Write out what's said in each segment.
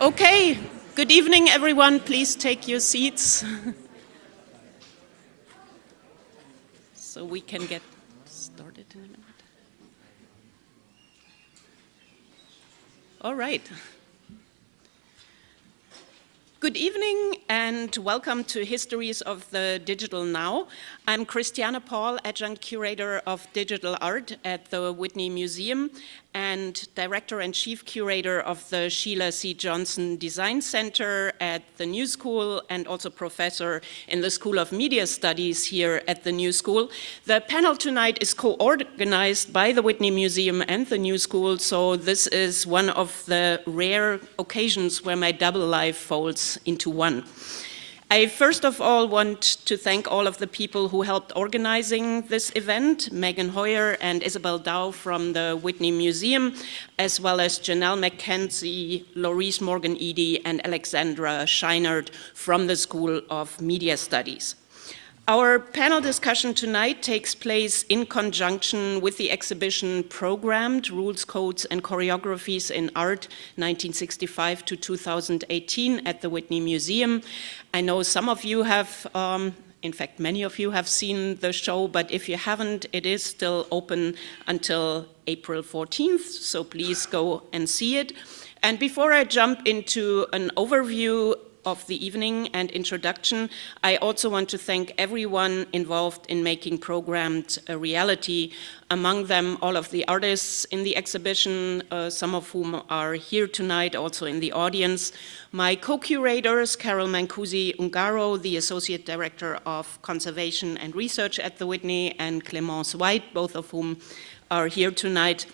Okay, good evening, everyone. Please take your seats so we can get started in a minute. All right. Good evening and welcome to Histories of the Digital Now. I'm Christiane Paul, Adjunct Curator of Digital Art at the Whitney Museum and Director and Chief Curator of the Sheila C. Johnson Design Center at the New School and also Professor in the School of Media Studies here at the New School. The panel tonight is co-organized by the Whitney Museum and the New School, so this is one of the rare occasions where my double life folds into one. I first of all want to thank all of the people who helped organizing this event, Megan Hoyer and Isabel Dow from the Whitney Museum, as well as Janelle McKenzie, Laurice Morgan-Eady, and Alexandra Scheinert from the School of Media Studies. Our panel discussion tonight takes place in conjunction with the exhibition Programmed Rules, Codes, and Choreographies in Art 1965 to 2018 at the Whitney Museum. I know some of you have, in fact, many of you have seen the show, but if you haven't, it is still open until April 14th, so please go and see it. And before I jump into an overview of the evening and introduction, I also want to thank everyone involved in making Programmed a reality, among them all of the artists in the exhibition, some of whom are here tonight, also in the audience. My co-curators, Carol Mancusi-Ungaro, the Associate Director of Conservation and Research at the Whitney, and Clémence White, both of whom are here tonight.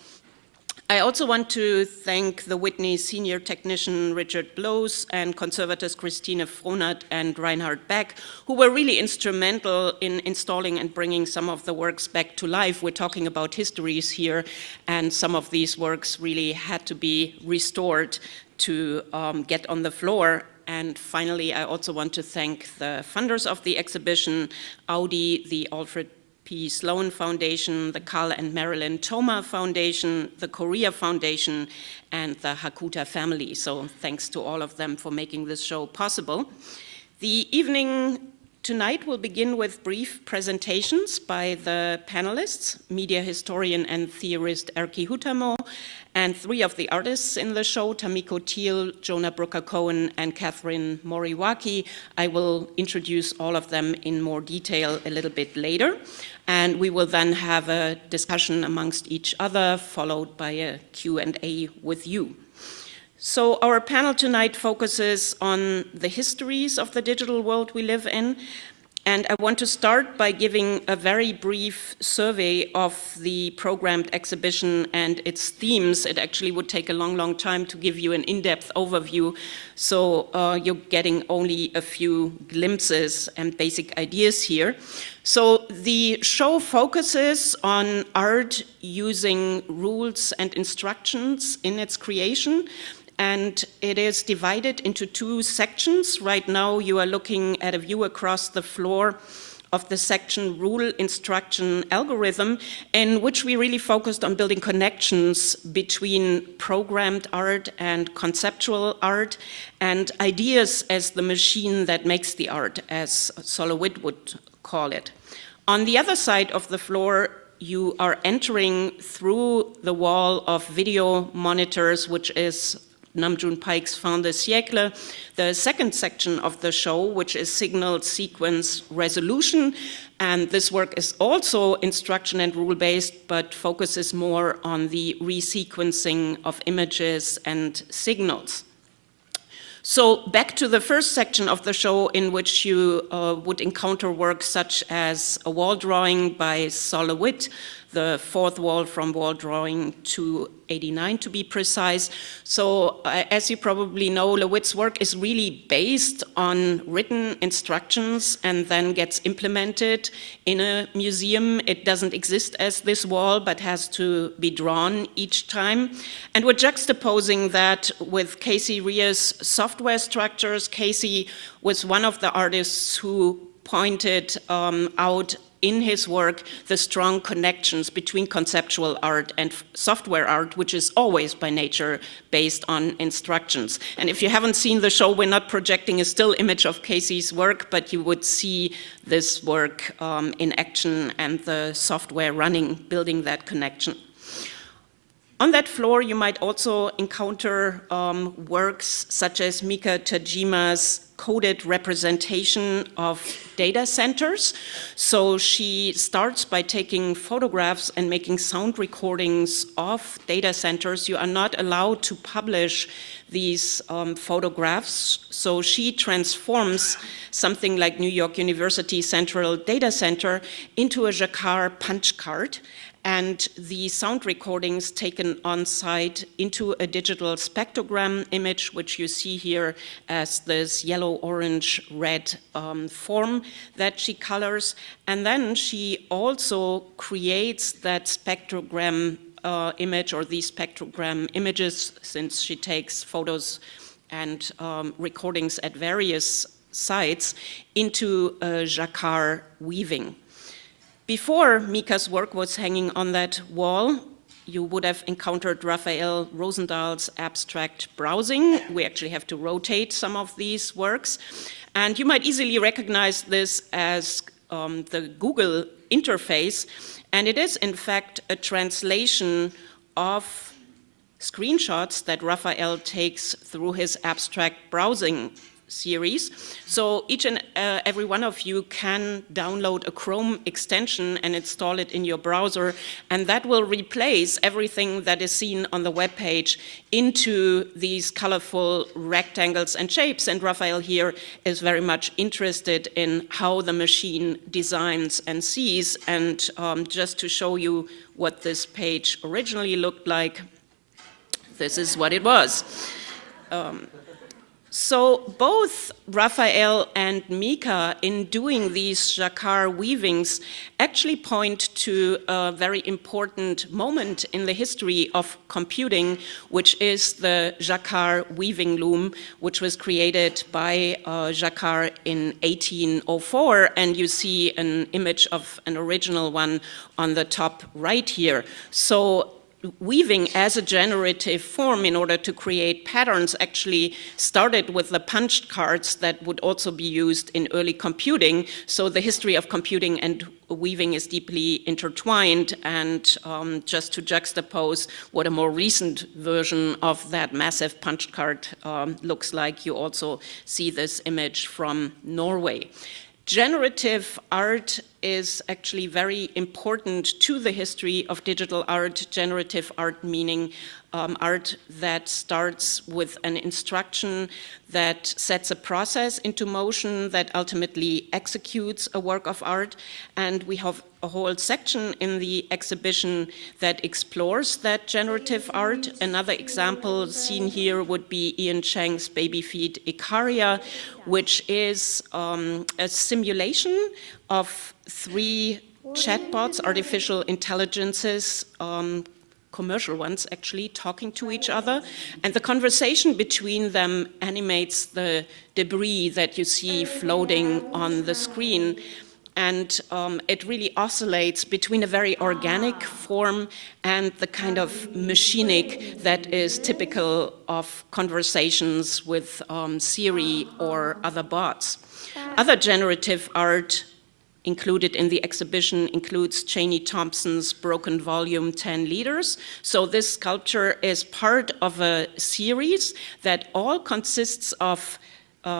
I also want to thank the Whitney senior technician Richard Blows and conservators Christine Frohnert and Reinhard Beck, who were really instrumental in installing and bringing some of the works back to life. We're talking about histories here, and some of these works really had to be restored to get on the floor. And finally, I also want to thank the funders of the exhibition, Audi, the Alfred P. Sloan Foundation, the Carl and Marilyn Thoma Foundation, the Korea Foundation, and the Hakuta family. So thanks to all of them for making this show possible. The evening tonight will begin with brief presentations by the panelists, media historian and theorist Erkki Huhtamo, and three of the artists in the show, Tamiko Thiel, Jonah Brucker-Cohen, and Katherine Moriwaki. I will introduce all of them in more detail a little bit later. And we will then have a discussion amongst each other, followed by a Q&A with you. So our panel tonight focuses on the histories of the digital world we live in. And I want to start by giving a very brief survey of the programmed exhibition and its themes. It actually would take a long time to give you an in-depth overview, so you're getting only a few glimpses and basic ideas here. So the show focuses on art using rules and instructions in its creation, and it is divided into two sections. Right now you are looking at a view across the floor of the section Rule, Instruction, Algorithm, in which we really focused on building connections between programmed art and conceptual art, and ideas as the machine that makes the art, as Slowboat would call it. On the other side of the floor, you are entering through the wall of video monitors, which is Namjoon Paik's Fin de Siècle, the second section of the show, which is signal sequence resolution. And this work is also instruction and rule-based, but focuses more on the resequencing of images and signals. So back to the first section of the show, in which you would encounter works such as a wall drawing by Sol LeWitt, the fourth wall from wall drawing 289 to be precise. So as you probably know, LeWitt's work is really based on written instructions and then gets implemented in a museum. It doesn't exist as this wall, but has to be drawn each time. And we're juxtaposing that with Casey Rhea's software structures. Casey was one of the artists who pointed out in his work the strong connections between conceptual art and software art, which is always by nature based on instructions. And if you haven't seen the show, we're not projecting a still image of Casey's work, but you would see this work in action and the software running, building that connection. On that floor, you might also encounter works such as Mika Tajima's coded representation of data centers. So she starts by taking photographs and making sound recordings of data centers. You are not allowed to publish these photographs. So she transforms something like New York University Central Data Center into a Jacquard punch card, and the sound recordings taken on site into a digital spectrogram image, which you see here as this yellow, orange, red form that she colors. And then she also creates that spectrogram image, or these spectrogram images, since she takes photos and recordings at various sites, into a Jacquard weaving. Before Mika's work was hanging on that wall, you would have encountered Raphael Rosendaal's abstract browsing. We actually have to rotate some of these works. And you might easily recognize this as the Google interface. And it is, in fact, a translation of screenshots that Raphael takes through his abstract browsing series. So each and every one of you can download a Chrome extension and install it in your browser, and that will replace everything that is seen on the web page into these colorful rectangles and shapes. And Raphael here is very much interested in how the machine designs and sees. And just to show you what this page originally looked like, this is what it was. So both Raphael and Mica, in doing these Jacquard weavings, actually point to a very important moment in the history of computing, which is the Jacquard weaving loom, which was created by Jacquard in 1804. And you see an image of an original one on the top right here. So weaving as a generative form in order to create patterns actually started with the punched cards that would also be used in early computing. So the history of computing and weaving is deeply intertwined. And just to juxtapose what a more recent version of that massive punched card looks like, you also see this image from Norway. Generative art is actually very important to the history of digital art. Generative art meaning art that starts with an instruction that sets a process into motion that ultimately executes a work of art. And we have a whole section in the exhibition that explores that generative art. Another example seen here would be Ian Cheng's Baby Feed Icaria, which is a simulation of 3 chatbots, artificial intelligences, commercial ones actually, talking to each other. And the conversation between them animates the debris that you see floating on the screen. And it really oscillates between a very organic form and the kind of machinic that is typical of conversations with Siri or other bots. Other generative art included in the exhibition includes Cheney Thompson's broken volume 10 Leaders. So this sculpture is part of a series that all consists of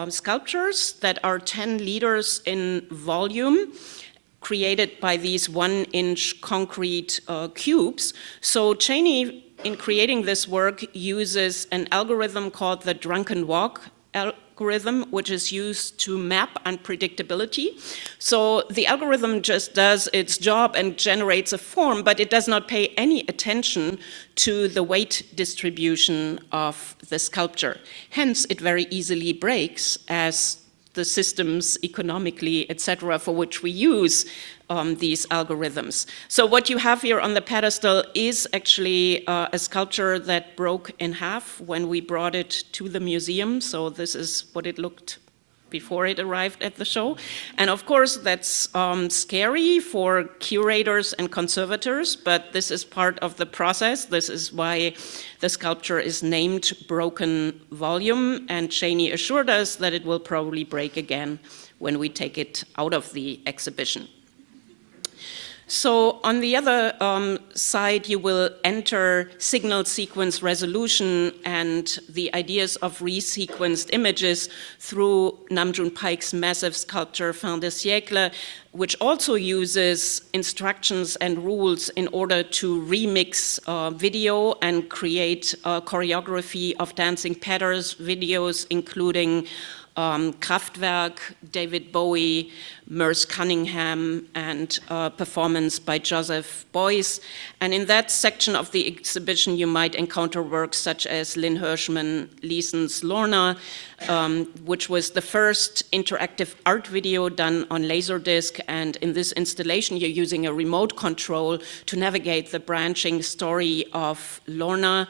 sculptures that are 10 liters in volume, created by these 1-inch concrete cubes. So Cheney, in creating this work, uses an algorithm called the Drunken Walk algorithm, which is used to map unpredictability. So the algorithm just does its job and generates a form, but it does not pay any attention to the weight distribution of the sculpture. Hence, it very easily breaks as the systems economically, etc., for which we use these algorithms. So what you have here on the pedestal is actually a sculpture that broke in half when we brought it to the museum. So this is what it looked before it arrived at the show. And of course, that's scary for curators and conservators, but this is part of the process. This is why the sculpture is named Broken Volume, and Cheney assured us that it will probably break again when we take it out of the exhibition. So on the other side, you will enter signal sequence resolution and the ideas of resequenced images through Namjoon Paik's massive sculpture Fin de siècle, which also uses instructions and rules in order to remix video and create a choreography of dancing patterns, videos including Kraftwerk, David Bowie, Merce Cunningham, and performance by Joseph Beuys. And in that section of the exhibition, you might encounter works such as Lynn Hirschman Leeson's Lorna, which was the first interactive art video done on Laserdisc. And in this installation, you're using a remote control to navigate the branching story of Lorna,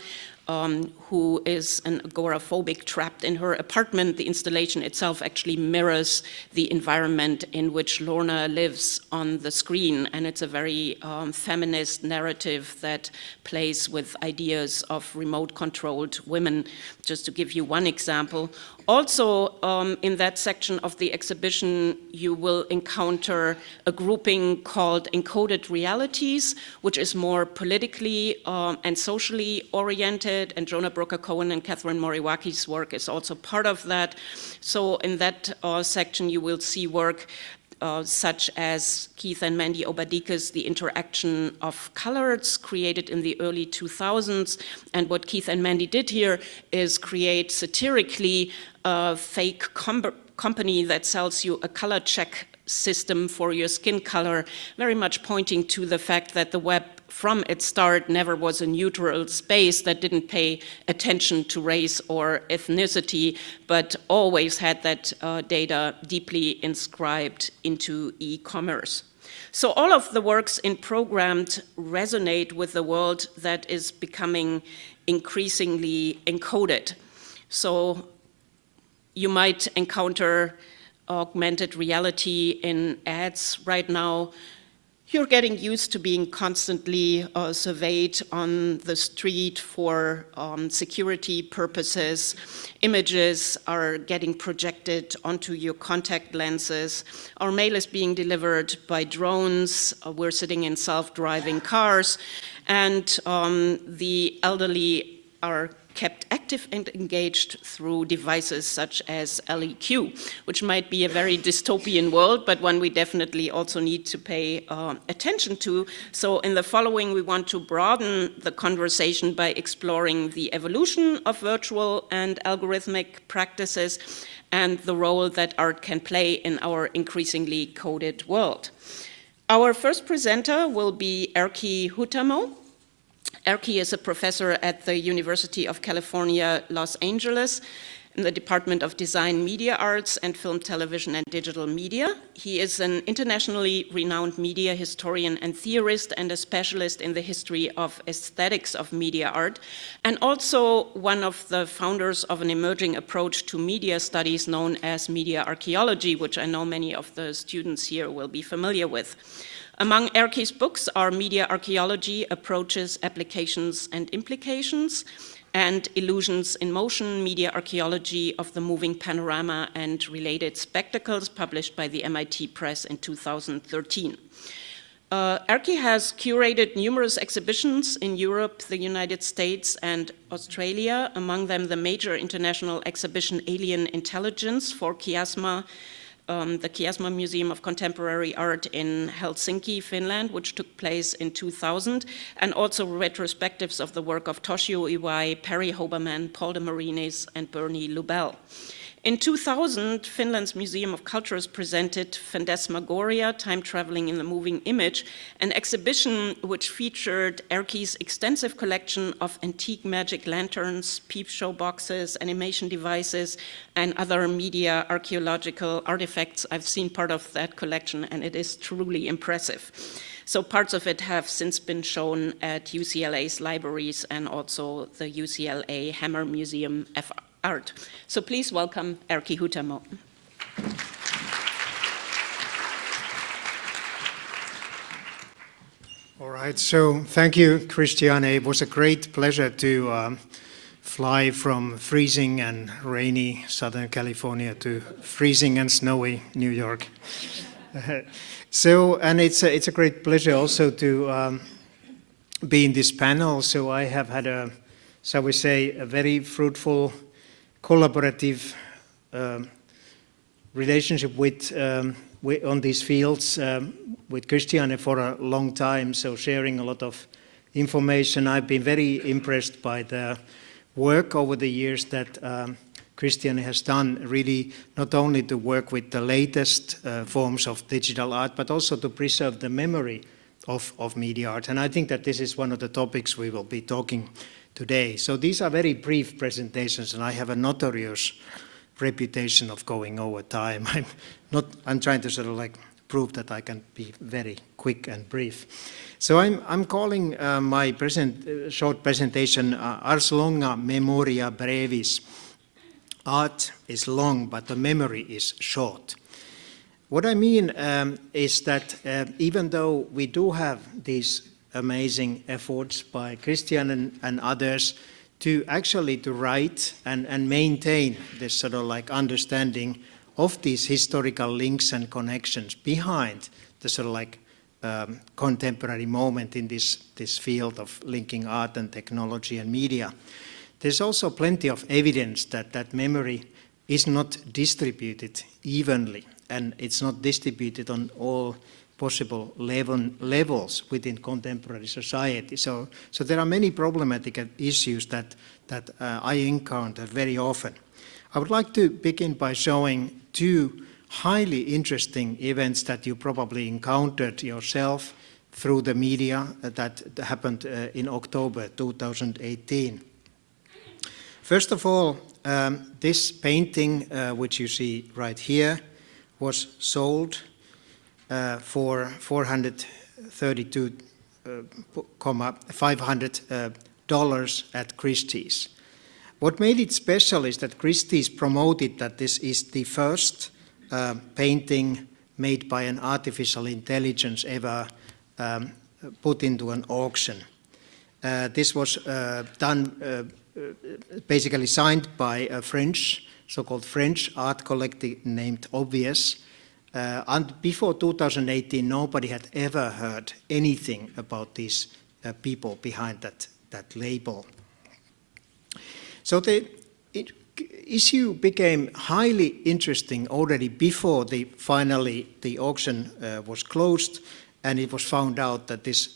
who is an agoraphobic trapped in her apartment. The installation itself actually mirrors the environment in which Lorna lives on the screen, and it's a very feminist narrative that plays with ideas of remote-controlled women, just to give you one example. Also, in that section of the exhibition, you will encounter a grouping called Encoded Realities, which is more politically and socially oriented, and Jonah Brucker-Cohen and Katherine Moriwaki's work is also part of that. So in that section, you will see work such as Keith and Mandy Obadika's The Interaction of Colors, created in the early 2000s. And what Keith and Mandy did here is create satirically a fake company that sells you a color check system for your skin color, very much pointing to the fact that the web from its start never was a neutral space that didn't pay attention to race or ethnicity, but always had that data deeply inscribed into e-commerce. So all of the works in Programmed resonate with the world that is becoming increasingly encoded. So you might encounter augmented reality in ads right now. You're getting used to being constantly surveyed on the street for security purposes. Images are getting projected onto your contact lenses. Our mail is being delivered by drones. We're sitting in self-driving cars. And the elderly are kept active and engaged through devices such as LEQ, which might be a very dystopian world, but one we definitely also need to pay attention to. So in the following, we want to broaden the conversation by exploring the evolution of virtual and algorithmic practices and the role that art can play in our increasingly coded world. Our first presenter will be Erkki Huhtamo. Erkki is a professor at the University of California, Los Angeles, in the Department of Design, Media Arts, and Film, Television, and Digital Media. He is an internationally renowned media historian and theorist, and a specialist in the history of aesthetics of media art, and also one of the founders of an emerging approach to media studies known as media archaeology, which I know many of the students here will be familiar with. Among Erkki's books are Media Archaeology, Approaches, Applications, and Implications, and Illusions in Motion, Media Archaeology of the Moving Panorama and Related Spectacles, published by the MIT Press in 2013. Erkki has curated numerous exhibitions in Europe, the United States, and Australia, among them the major international exhibition Alien Intelligence for Kiasma, the Kiasma Museum of Contemporary Art in Helsinki, Finland, which took place in 2000, and also retrospectives of the work of Toshio Iwai, Perry Hoberman, Paul de Marinis, and Bernie Lubell. In 2000, Finland's Museum of Cultures presented Phantasmagoria, Time Traveling in the Moving Image, an exhibition which featured Erkki's extensive collection of antique magic lanterns, peep show boxes, animation devices, and other media archaeological artifacts. I've seen part of that collection, and it is truly impressive. So parts of it have since been shown at UCLA's libraries and also the UCLA Hammer Museum of Art. So please welcome Erkki Huhtamo. All right, so thank you, Christiane. It was a great pleasure to fly from freezing and rainy Southern California to freezing and snowy New York. And it's a great pleasure also to be in this panel. So I have had a, shall we say, a very fruitful, collaborative relationship with on these fields with Christiane for a long time, so sharing a lot of information. I've been very impressed by the work over the years that Christiane has done, really not only to work with the latest forms of digital art, but also to preserve the memory of media art. And I think that this is one of the topics we will be talking today. So these are very brief presentations, and I have a notorious reputation of going over time. I'm trying to sort of like prove that I can be very quick and brief. So I'm calling my short presentation Ars longa memoria brevis. Art is long, but the memory is short. What I mean is that even though we do have these amazing efforts by Christiane and others to actually to write and maintain this sort of like understanding of these historical links and connections behind the sort of like contemporary moment in this field of linking art and technology and media. There's also plenty of evidence that that memory is not distributed evenly, and it's not distributed on all possible levels within contemporary society. So there are many problematic issues that I encounter very often. I would like to begin by showing two highly interesting events that you probably encountered yourself through the media that happened in October 2018. First of all, this painting, which you see right here, was sold for $432,500 at Christie's. What made it special is that Christie's promoted that this is the first painting made by an artificial intelligence ever put into an auction. This was done, basically signed by a so-called French art collective named Obvious. And before 2018, nobody had ever heard anything about these people behind that label. So the issue became highly interesting already before finally the auction was closed, and it was found out that this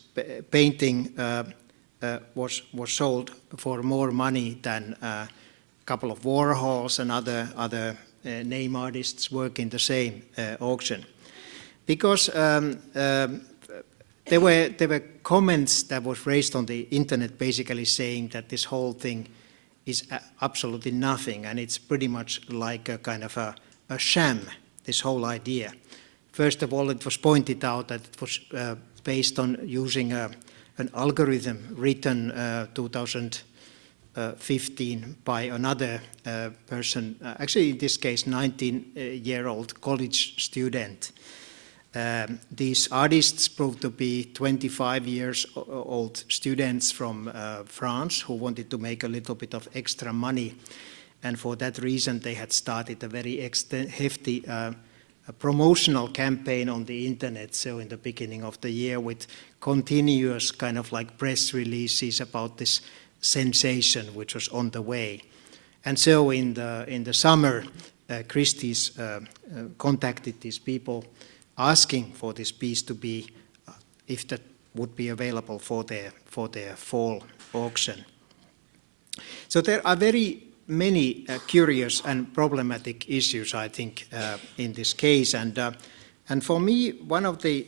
painting was sold for more money than a couple of Warhols and other name artists work in the same auction. Because there were comments that was raised on the internet basically saying that this whole thing is absolutely nothing, and it's pretty much like a kind of a sham, this whole idea. First of all, it was pointed out that it was based on using an algorithm written 2015 by another person, actually in this case 19-year-old college student. These artists proved to be 25-year-old students from France who wanted to make a little bit of extra money, and for that reason they had started a very hefty promotional campaign on the internet, so in the beginning of the year, with continuous kind of like press releases about this sensation which was on the way. And so in the summer, Christie's contacted these people asking for this piece to be, if that would be available for their fall auction. So there are very many curious and problematic issues, I think, in this case. And for me, one of the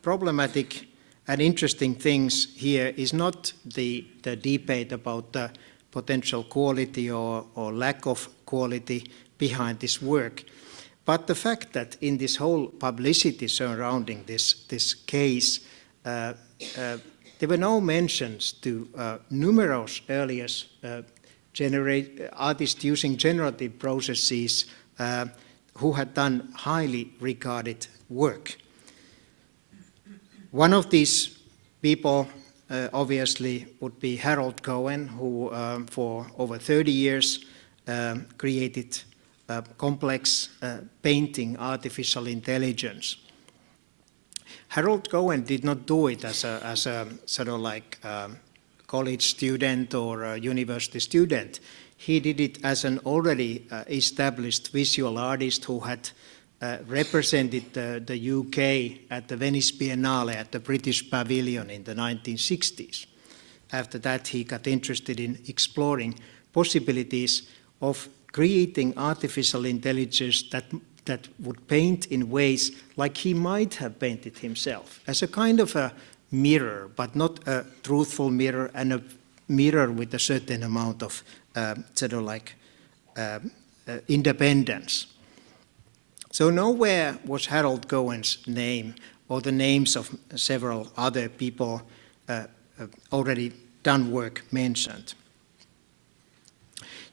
problematic and interesting things here is not the debate about the potential quality or lack of quality behind this work, but the fact that in this whole publicity surrounding this case, there were no mentions to numerous earlier artists using generative processes who had done highly regarded work. One of these people obviously would be Harold Cohen, who for over 30 years created complex painting artificial intelligence. Harold Cohen did not do it as a sort of like college student or a university student. He did it as an already established visual artist who had represented the UK at the Venice Biennale at the British Pavilion in the 1960s. After that, he got interested in exploring possibilities of creating artificial intelligence that would paint in ways like he might have painted himself, as a kind of a mirror, but not a truthful mirror, and a mirror with a certain amount of sort of like independence. So nowhere was Harold Cohen's name or the names of several other people already done work mentioned.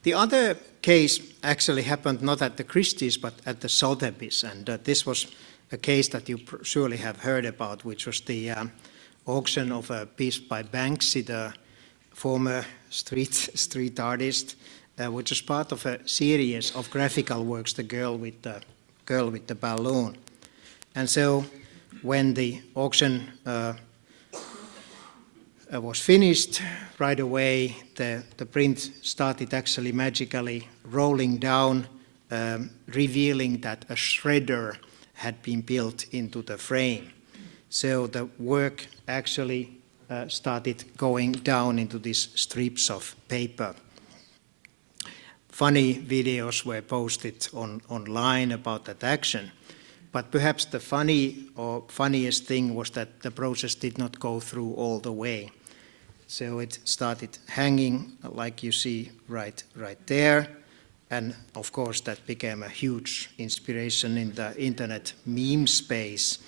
The other case actually happened not at the Christie's but at the Sotheby's, and this was a case that you surely have heard about, which was the auction of a piece by Banksy, the former street artist, which was part of a series of graphical works, The Girl with the Balloon. And so when the auction was finished, right away the print started actually magically rolling down, revealing that a shredder had been built into the frame. So the work actually started going down into these strips of paper. Funny videos were posted online about that action. But perhaps the funniest thing was that the process did not go through all the way. So it started hanging like you see right there. And of course that became a huge inspiration in the internet meme space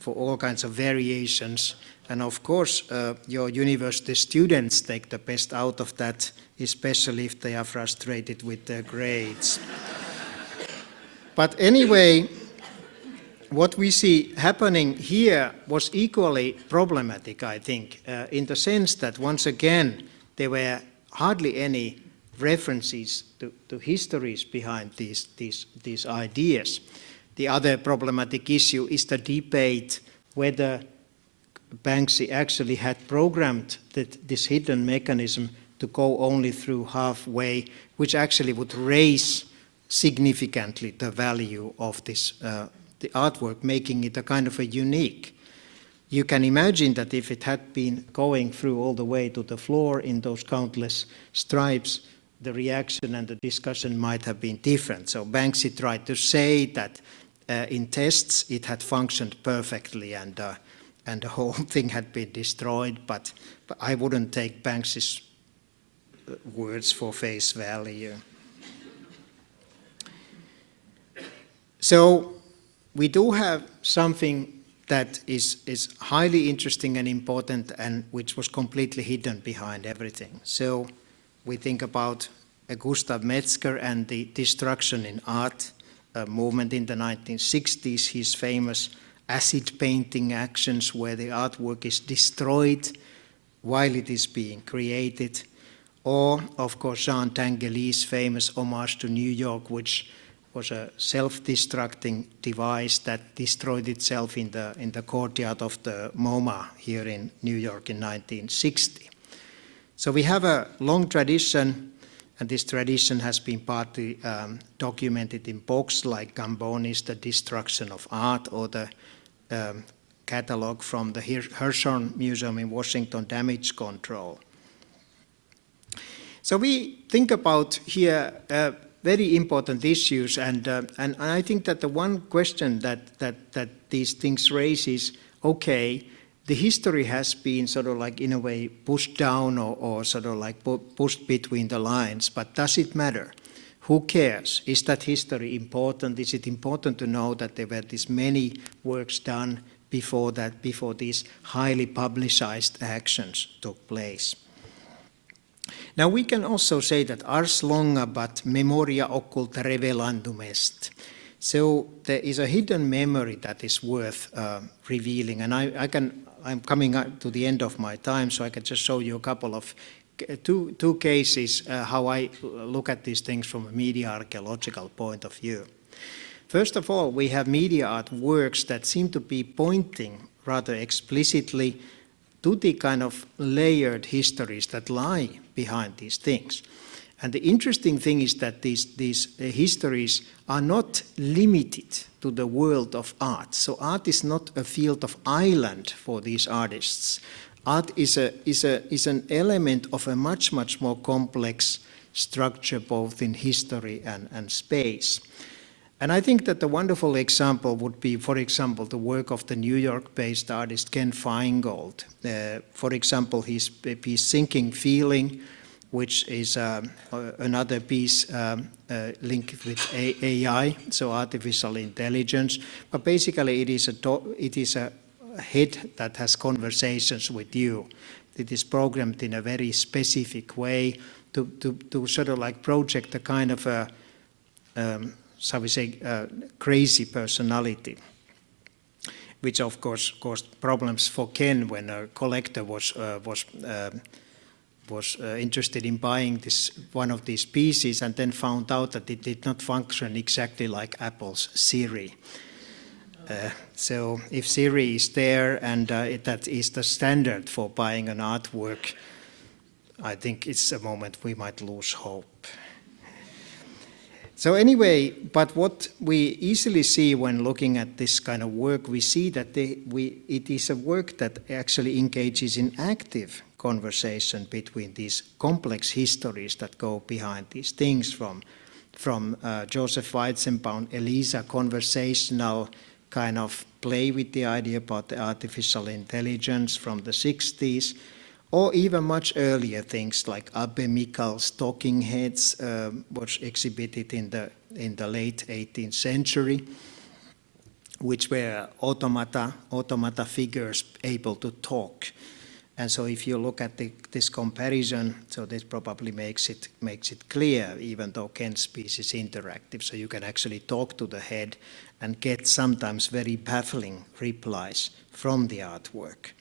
for all kinds of variations. And of course your university students take the best out of that, especially if they are frustrated with their grades. But anyway, what we see happening here was equally problematic, I think, in the sense that once again there were hardly any references to histories behind these ideas. The other problematic issue is the debate whether Banksy actually had programmed this hidden mechanism to go only through halfway, which actually would raise significantly the value of this the artwork, making it a kind of a unique. You can imagine that if it had been going through all the way to the floor in those countless stripes, the reaction and the discussion might have been different. So Banksy tried to say that in tests it had functioned perfectly and the whole thing had been destroyed, but I wouldn't take Banksy's words for face value. So we do have something that is highly interesting and important and which was completely hidden behind everything. So we think about Gustav Metzger and the destruction in art movement in the 1960s, his famous acid painting actions where the artwork is destroyed while it is being created. Or, of course, Jean Tinguely's famous homage to New York, which was a self-destructing device that destroyed itself in the courtyard of the MoMA here in New York in 1960. So we have a long tradition, and this tradition has been partly documented in books like Gamboni's The Destruction of Art, or the catalog from the Hirshhorn Museum in Washington, Damage Control. So we think about here very important issues, and I think that the one question that these things raise is, okay, the history has been sort of like in a way pushed down or sort of like pushed between the lines, but does it matter? Who cares? Is that history important? Is it important to know that there were these many works done before these highly publicized actions took place? Now we can also say that ars longa but memoria occulta revelandum est. So there is a hidden memory that is worth revealing, and I can I'm coming up to the end of my time, so I can just show you a couple of two cases how I look at these things from a media archaeological point of view. First of all, we have media art works that seem to be pointing rather explicitly to the kind of layered histories that lie behind these things. And the interesting thing is that these histories are not limited to the world of art. So art is not a field of island for these artists. Art is an element of a much more complex structure, both in history and space. And I think that the wonderful example would be, for example, the work of the New York-based artist Ken Finegold. For example, his piece Sinking Feeling, which is another piece linked with AI, so artificial intelligence. But basically, it is a head that has conversations with you. It is programmed in a very specific way to sort of like project a kind of a shall we say, crazy personality, which of course caused problems for Ken when a collector was interested in buying one of these pieces and then found out that it did not function exactly like Apple's Siri. So if Siri is there and that is the standard for buying an artwork, I think it's a moment we might lose hope. So anyway, but what we easily see when looking at this kind of work, we see that it is a work that actually engages in active conversation between these complex histories that go behind these things, from Joseph Weizenbaum, Elisa, conversational kind of play with the idea about the artificial intelligence from the 60s, or even much earlier things like Abbe Mikkel's Talking Heads was exhibited in the late 18th century, which were automata figures able to talk. And so if you look at this comparison, so this probably makes it clear, even though Ken's piece is interactive, so you can actually talk to the head and get sometimes very baffling replies from the artwork.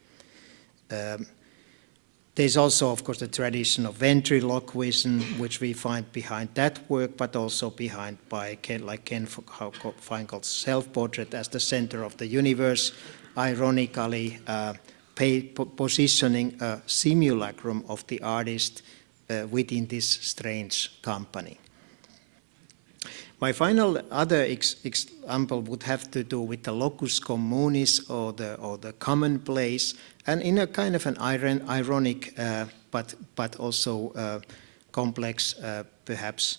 There's also, of course, the tradition of ventriloquism, which we find behind that work, but also behind by Ken Finegold's self-portrait as the center of the universe, ironically positioning a simulacrum of the artist within this strange company. My final other example would have to do with the locus communis, or the commonplace, and in a kind of an ironic but also complex, perhaps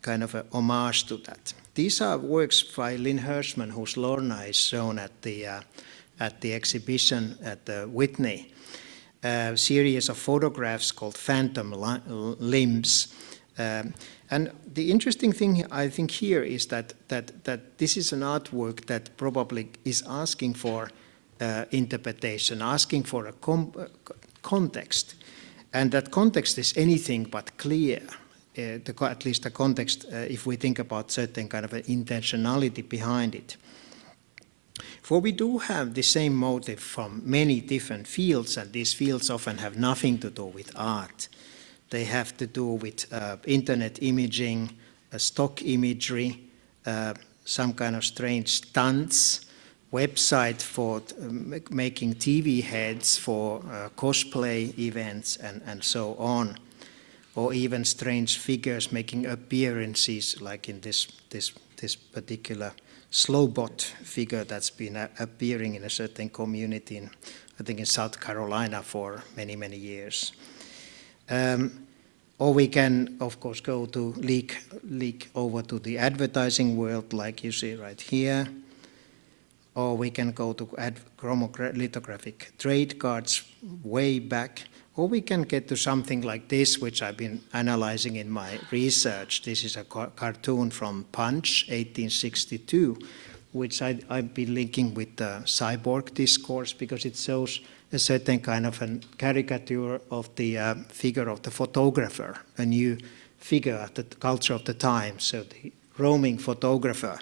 kind of a homage to that. These are works by Lynn Hirschman, whose Lorna is shown at the exhibition at the Whitney. A series of photographs called Phantom Limbs. And the interesting thing I think here is that this is an artwork that probably is asking for interpretation, asking for a context. And that context is anything but clear, at least the context if we think about certain kind of an intentionality behind it. For we do have the same motive from many different fields, and these fields often have nothing to do with art. They have to do with internet imaging, stock imagery, some kind of strange stunts, website for making TV heads for cosplay events and so on, or even strange figures making appearances, like in this particular Slowboat figure that's been appearing in a certain community in, I think, in South Carolina for many years. Or we can, of course, go to leak over to the advertising world, like you see right here. Or we can go to lithographic trade cards way back. Or we can get to something like this, which I've been analyzing in my research. This is a cartoon from Punch, 1862, which I've been linking with the cyborg discourse, because it shows a certain kind of a caricature of the figure of the photographer, a new figure of the culture of the time. So the roaming photographer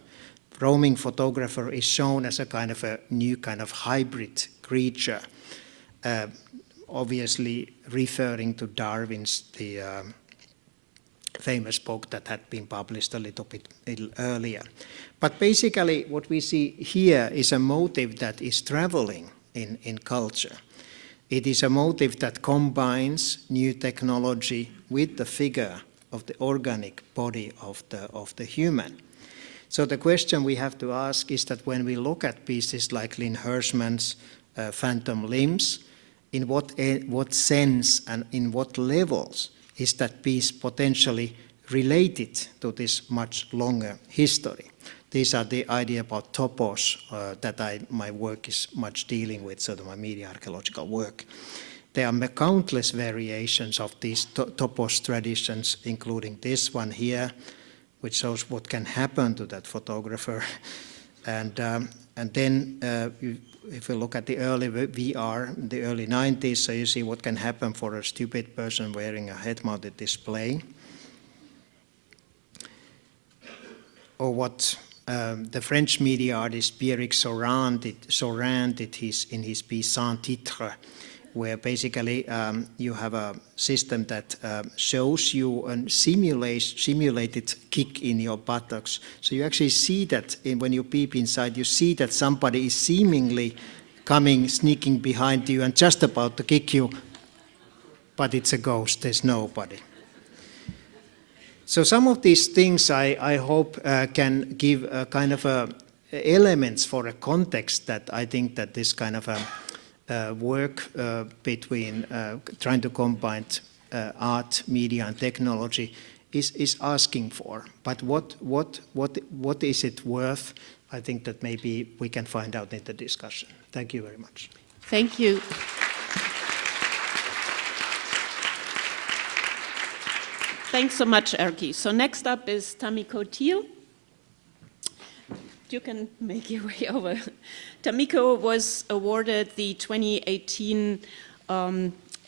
is shown as a kind of a new kind of hybrid creature, obviously referring to Darwin's the famous book that had been published a little earlier. But basically what we see here is a motive that is traveling in culture. It is a motive that combines new technology with the figure of the organic body of the human. So the question we have to ask is that when we look at pieces like Lynn Hirschman's Phantom Limbs, in what sense and in what levels is that piece potentially related to this much longer history? These are the idea about topos that my work is much dealing with, so my media archaeological work. There are countless variations of these topos traditions, including this one here, which shows what can happen to that photographer. And then if you look at the early VR, the early 90s, so you see what can happen for a stupid person wearing a head-mounted display. Or what the French media artist Pierrick Sorand did in his piece Sans Titre, where basically you have a system that shows you a simulated kick in your buttocks. So you actually see that when you peep inside, you see that somebody is seemingly sneaking behind you and just about to kick you, but it's a ghost, there's nobody. So some of these things I hope can give a kind of elements for a context that I think that this kind of work between trying to combine art, media, and technology is asking for. But what is it worth? I think that maybe we can find out in the discussion. Thank you very much. Thank you. Thanks so much, Erkki. So next up is Tamiko Thiel. You can make your way over. Tamiko was awarded the 2018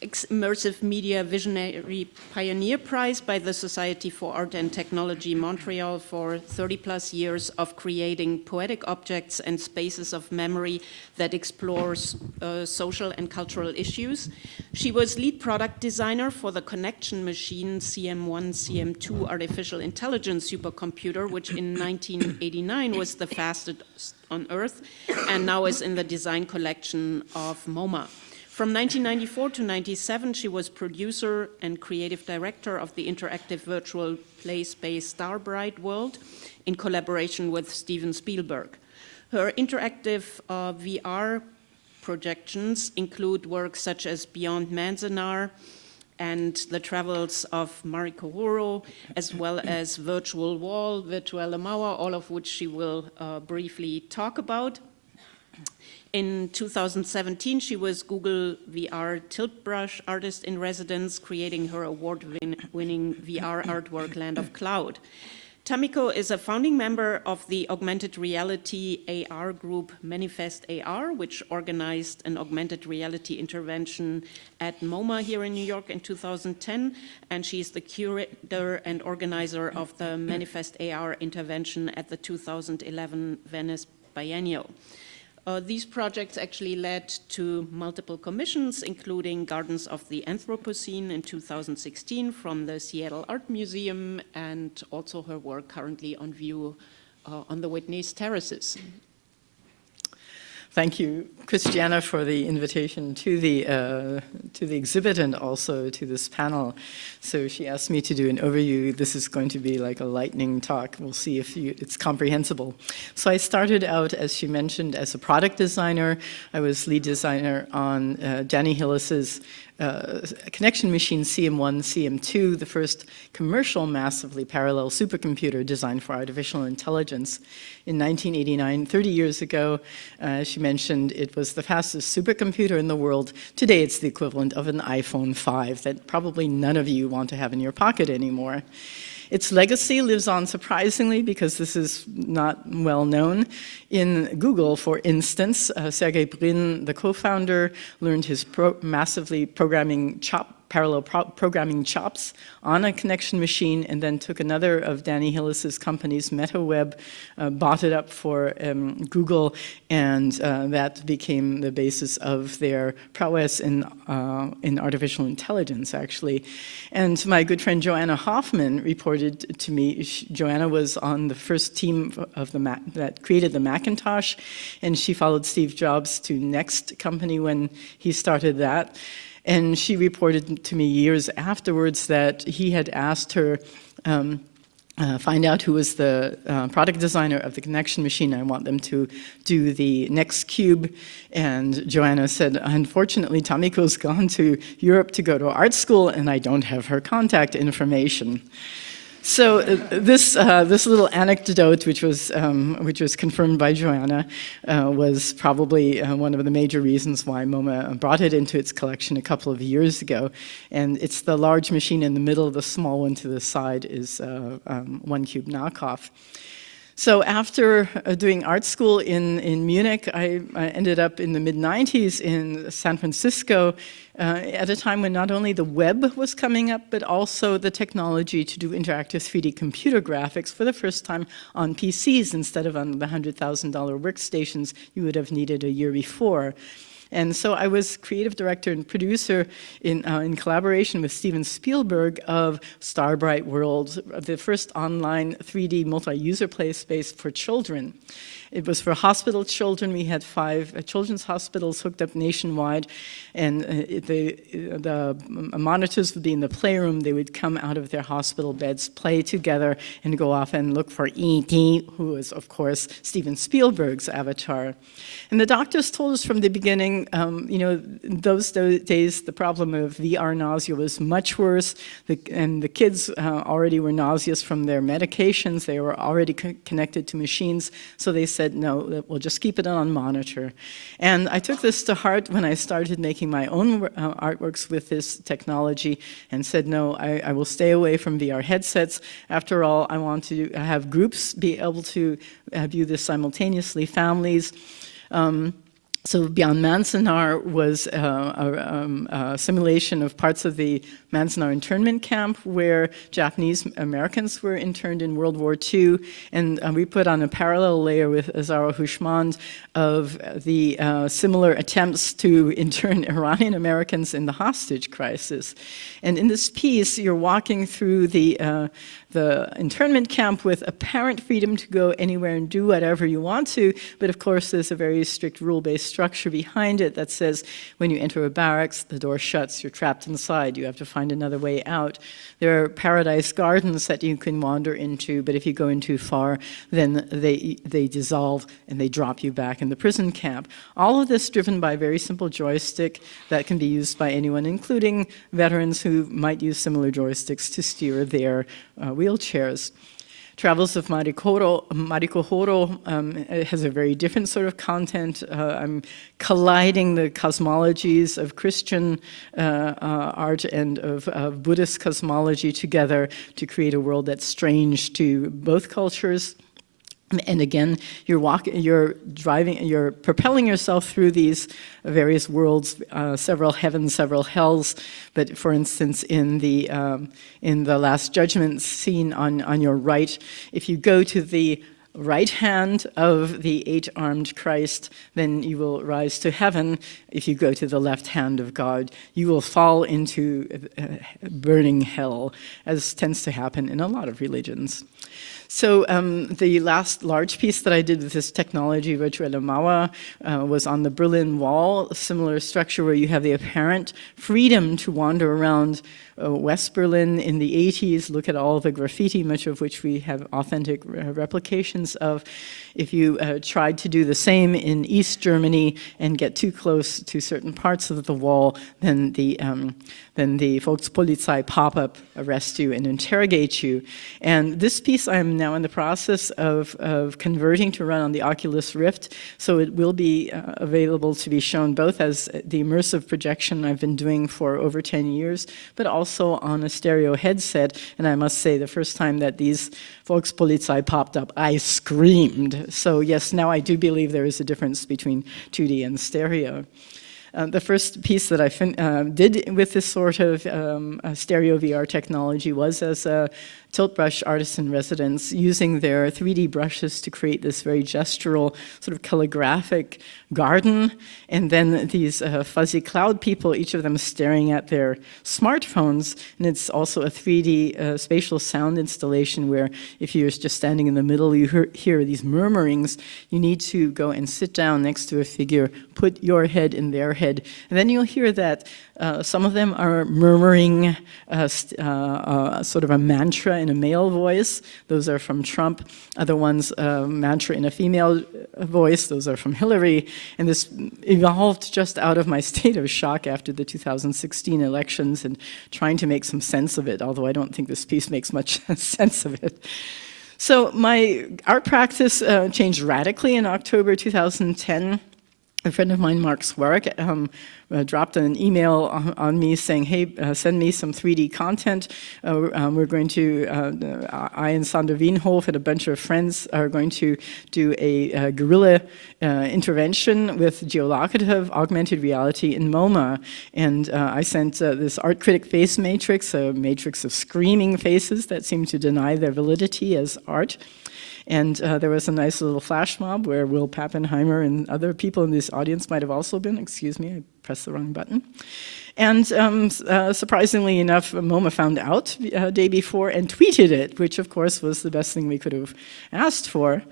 Immersive Media Visionary Pioneer Prize by the Society for Art and Technology Montreal for 30+ years of creating poetic objects and spaces of memory that explores social and cultural issues. She was lead product designer for the connection machine CM1, CM2 artificial intelligence supercomputer, which in 1989 was the fastest on Earth and now is in the design collection of MoMA. From 1994 to 1997, she was producer and creative director of the interactive virtual play space Starbright World in collaboration with Steven Spielberg. Her interactive VR projections include works such as Beyond Manzanar and The Travels of Mariko Horo, as well as Virtual Wall, Virtuelle Mauer, all of which she will briefly talk about. In 2017, she was Google VR Tilt Brush Artist in Residence, creating her award-winning VR artwork, Land of Cloud. Tamiko is a founding member of the augmented reality AR group Manifest AR, which organized an augmented reality intervention at MoMA here in New York in 2010, and she's the curator and organizer of the Manifest AR intervention at the 2011 Venice Biennial. These projects actually led to multiple commissions, including Gardens of the Anthropocene in 2016 from the Seattle Art Museum, and also her work currently on view on the Whitney's terraces. Thank you, Christiane, for the invitation to the exhibit and also to this panel. So she asked me to do an overview. This is going to be like a lightning talk. We'll see if it's comprehensible. So I started out, as she mentioned, as a product designer. I was lead designer on Danny Hillis's connection machine CM1, CM2, the first commercial massively parallel supercomputer designed for artificial intelligence. In 1989, 30 years ago, she mentioned it was the fastest supercomputer in the world. Today, it's the equivalent of an iPhone 5 that probably none of you want to have in your pocket anymore. Its legacy lives on surprisingly because this is not well known. In Google, for instance, Sergey Brin, the co-founder, learned his massively programming chop parallel programming chops on a connection machine, and then took another of Danny Hillis's companies, MetaWeb, bought it up for Google, and that became the basis of their prowess in artificial intelligence, actually. And my good friend Joanna Hoffman reported to me, Joanna was on the first team of that created the Macintosh, and she followed Steve Jobs to Next company when he started that. And she reported to me years afterwards that he had asked her, find out who was the product designer of the connection machine. I want them to do the next cube. And Joanna said, unfortunately, Tamiko's gone to Europe to go to art school, and I don't have her contact information. So this little anecdote, which was confirmed by Joanna, was probably one of the major reasons why MoMA brought it into its collection a couple of years ago. And it's the large machine in the middle, the small one to the side is one cube knockoff. So after doing art school in Munich, I ended up in the mid-90s in San Francisco at a time when not only the web was coming up, but also the technology to do interactive 3D computer graphics for the first time on PCs instead of on the $100,000 workstations you would have needed a year before. And so I was creative director and producer in collaboration with Steven Spielberg of Starbright World, the first online 3D multi-user play space for children. It was for hospital children. We had 5 children's hospitals hooked up nationwide, and the monitors would be in the playroom. They would come out of their hospital beds, play together, and go off and look for E.T., who was, of course, Steven Spielberg's avatar. And the doctors told us from the beginning, in those days, the problem of VR nausea was much worse, and the kids already were nauseous from their medications. They were already connected to machines, so they said, no, we'll just keep it on monitor. And I took this to heart when I started making my own artworks with this technology and said, no, I will stay away from VR headsets. After all, I want to have groups be able to view this simultaneously, families. So Beyond Mansonar was a simulation of parts of the Mansonar internment camp where Japanese Americans were interned in World War II, and we put on a parallel layer with Azaro Hushmand of the similar attempts to intern Iranian Americans in the hostage crisis. And in this piece, you're walking through the internment camp with apparent freedom to go anywhere and do whatever you want to, but of course there's a very strict rule-based structure behind it that says when you enter a barracks, the door shuts, you're trapped inside, you have to find another way out. There are paradise gardens that you can wander into, but if you go in too far, then they dissolve and they drop you back in the prison camp. All of this driven by a very simple joystick that can be used by anyone, including veterans who might use similar joysticks to steer their wheelchairs. Travels of Mariko Horo has a very different sort of content. I'm colliding the cosmologies of Christian art and of Buddhist cosmology together to create a world that's strange to both cultures. And again, you're propelling yourself through these various worlds, several heavens, several hells. But for instance, in the Last Judgment scene on your right, if you go to the right hand of the 8-armed Christ, then you will rise to heaven. If you go to the left hand of God, you will fall into burning hell, as tends to happen in a lot of religions. So the last large piece that I did with this technology, Virtuelle Mauer, was on the Berlin Wall, a similar structure where you have the apparent freedom to wander around West Berlin in the 80s, look at all the graffiti, much of which we have authentic replications of. If you tried to do the same in East Germany and get too close to certain parts of the wall, then the Volkspolizei pop-up arrest you and interrogate you. And this piece I am now in the process of converting to run on the Oculus Rift, so it will be available to be shown both as the immersive projection I've been doing for over 10 years, but also on a stereo headset. And I must say, the first time that these Volkspolizei popped up, I screamed. So yes, now I do believe there is a difference between 2D and stereo. The first piece that I did with this sort of stereo VR technology was as a tilt brush artist in residence, using their 3D brushes to create this very gestural, sort of calligraphic garden, and then these fuzzy cloud people, each of them staring at their smartphones, and it's also a 3D spatial sound installation where if you're just standing in the middle, you hear these murmurings. You need to go and sit down next to a figure, put your head in their head, and then you'll hear that some of them are murmuring sort of a mantra in a male voice. Those are from Trump. Other ones, mantra in a female voice. Those are from Hillary. And this evolved just out of my state of shock after the 2016 elections and trying to make some sense of it, although I don't think this piece makes much sense of it. So my art practice changed radically in October 2010. A friend of mine, Mark Swarek, dropped an email on me saying, hey, send me some 3D content. We're going to, I and Sander Wienhof and a bunch of friends are going to do a guerrilla intervention with geolocative augmented reality in MoMA. And I sent this art critic face matrix, a matrix of screaming faces that seem to deny their validity as art. And there was a nice little flash mob where Will Pappenheimer and other people in this audience might have also been. Excuse me, I pressed the wrong button. And surprisingly enough, MoMA found out day before and tweeted it, which of course was the best thing we could have asked for.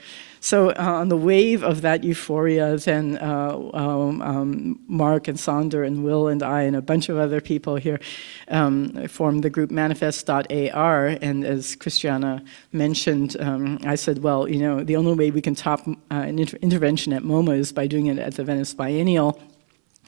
So on the wave of that euphoria, then Mark and Sander and Will and I and a bunch of other people here formed the group Manifest.ar. And as Christiane mentioned, I said, well, you know, the only way we can top an intervention at MoMA is by doing it at the Venice Biennial.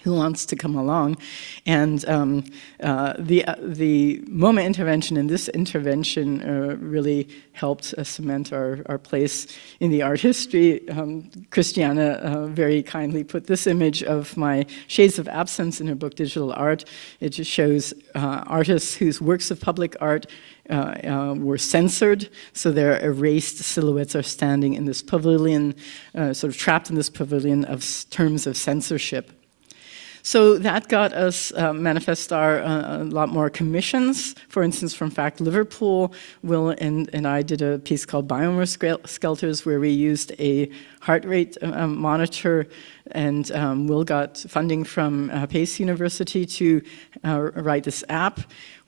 Who wants to come along? And the MoMA intervention and this intervention really helped cement our place in the art history. Christiane very kindly put this image of my Shades of Absence in her book Digital Art. It just shows artists whose works of public art were censored, so their erased silhouettes are standing in this pavilion, sort of trapped in this pavilion of terms of censorship. So that got us, Manifest.ar, a lot more commissions. For instance, from Fact Liverpool, Will and I did a piece called Biomoskelters, where we used a heart rate monitor, and Will got funding from Pace University to write this app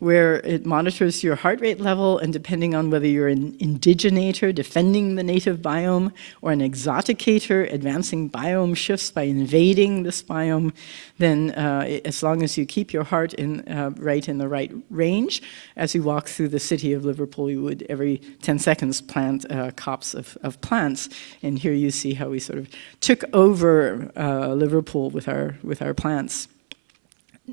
where it monitors your heart rate level, and depending on whether you're an indiginator, defending the native biome, or an exoticator, advancing biome shifts by invading this biome, then as long as you keep your heart right in the right range, as you walk through the city of Liverpool, you would every 10 seconds plant copse of plants. And here you see how we sort of took over Liverpool with our plants.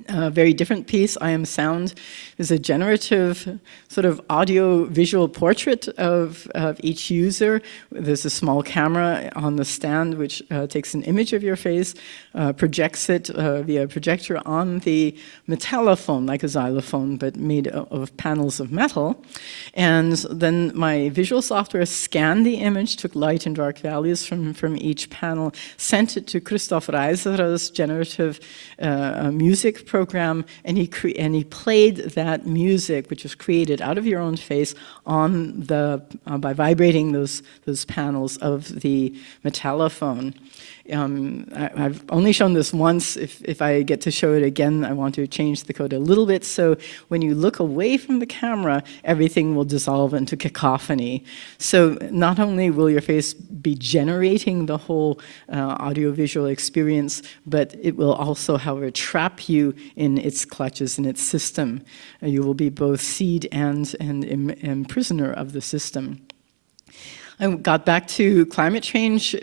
A very different piece, I Am Sound, is a generative sort of audio-visual portrait of each user. There's a small camera on the stand which takes an image of your face, projects it via a projector on the metallophone, like a xylophone, but made of panels of metal. And then my visual software scanned the image, took light and dark values from each panel, sent it to Christoph Reisera's generative music program, and he played that music, which was created out of your own face, on by vibrating those panels of the metallophone. I've only shown this once. If I get to show it again, I want to change the code a little bit, so when you look away from the camera, everything will dissolve into cacophony. So not only will your face be generating the whole audiovisual experience, but it will also, however, trap you in its clutches, in its system. You will be both seed and prisoner of the system. I got back to climate change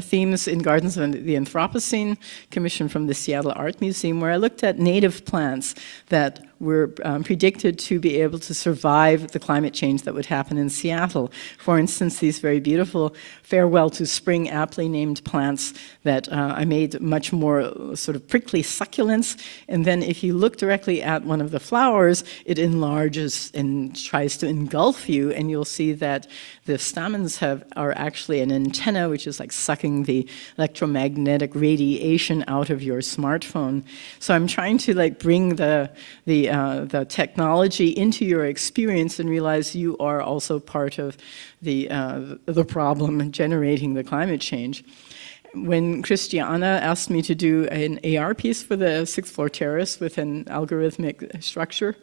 themes in Gardens of the Anthropocene, commissioned from the Seattle Art Museum, where I looked at native plants that were predicted to be able to survive the climate change that would happen in Seattle. For instance, these very beautiful farewell to spring aptly named plants that I made much more sort of prickly succulents. And then if you look directly at one of the flowers, it enlarges and tries to engulf you, and you'll see that the stamens are actually an antenna, which is like sucking the electromagnetic radiation out of your smartphone. So I'm trying to like bring the technology into your experience and realize you are also part of the problem generating the climate change. When Christiane asked me to do an AR piece for the sixth floor terrace with an algorithmic structure,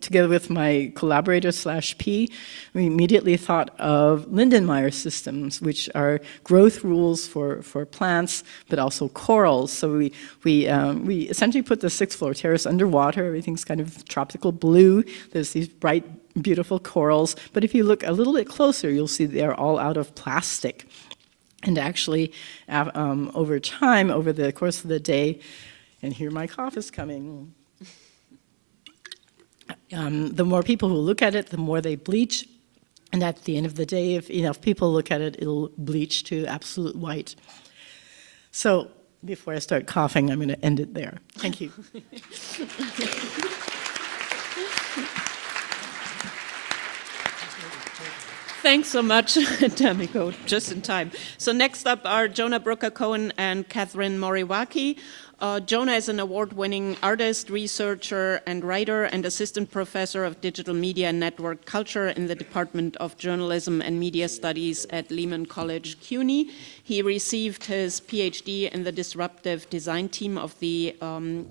together with my collaborator /P, we immediately thought of Lindenmayer systems, which are growth rules for plants, but also corals. So we essentially put the sixth floor terrace underwater. Everything's kind of tropical blue. There's these bright, beautiful corals. But if you look a little bit closer, you'll see they're all out of plastic. And actually, over time, over the course of the day, and here my cough is coming, the more people who look at it, the more they bleach. And at the end of the day, if enough people look at it, it'll bleach to absolute white. So before I start coughing, I'm going to end it there. Thank you. Thanks so much, Tamiko, just in time. So next up are Jonah Brucker-Cohen and Katherine Moriwaki. Jonah is an award-winning artist, researcher, and writer, and assistant professor of digital media and network culture in the Department of Journalism and Media Studies at Lehman College, CUNY. He received his PhD in the disruptive design team of the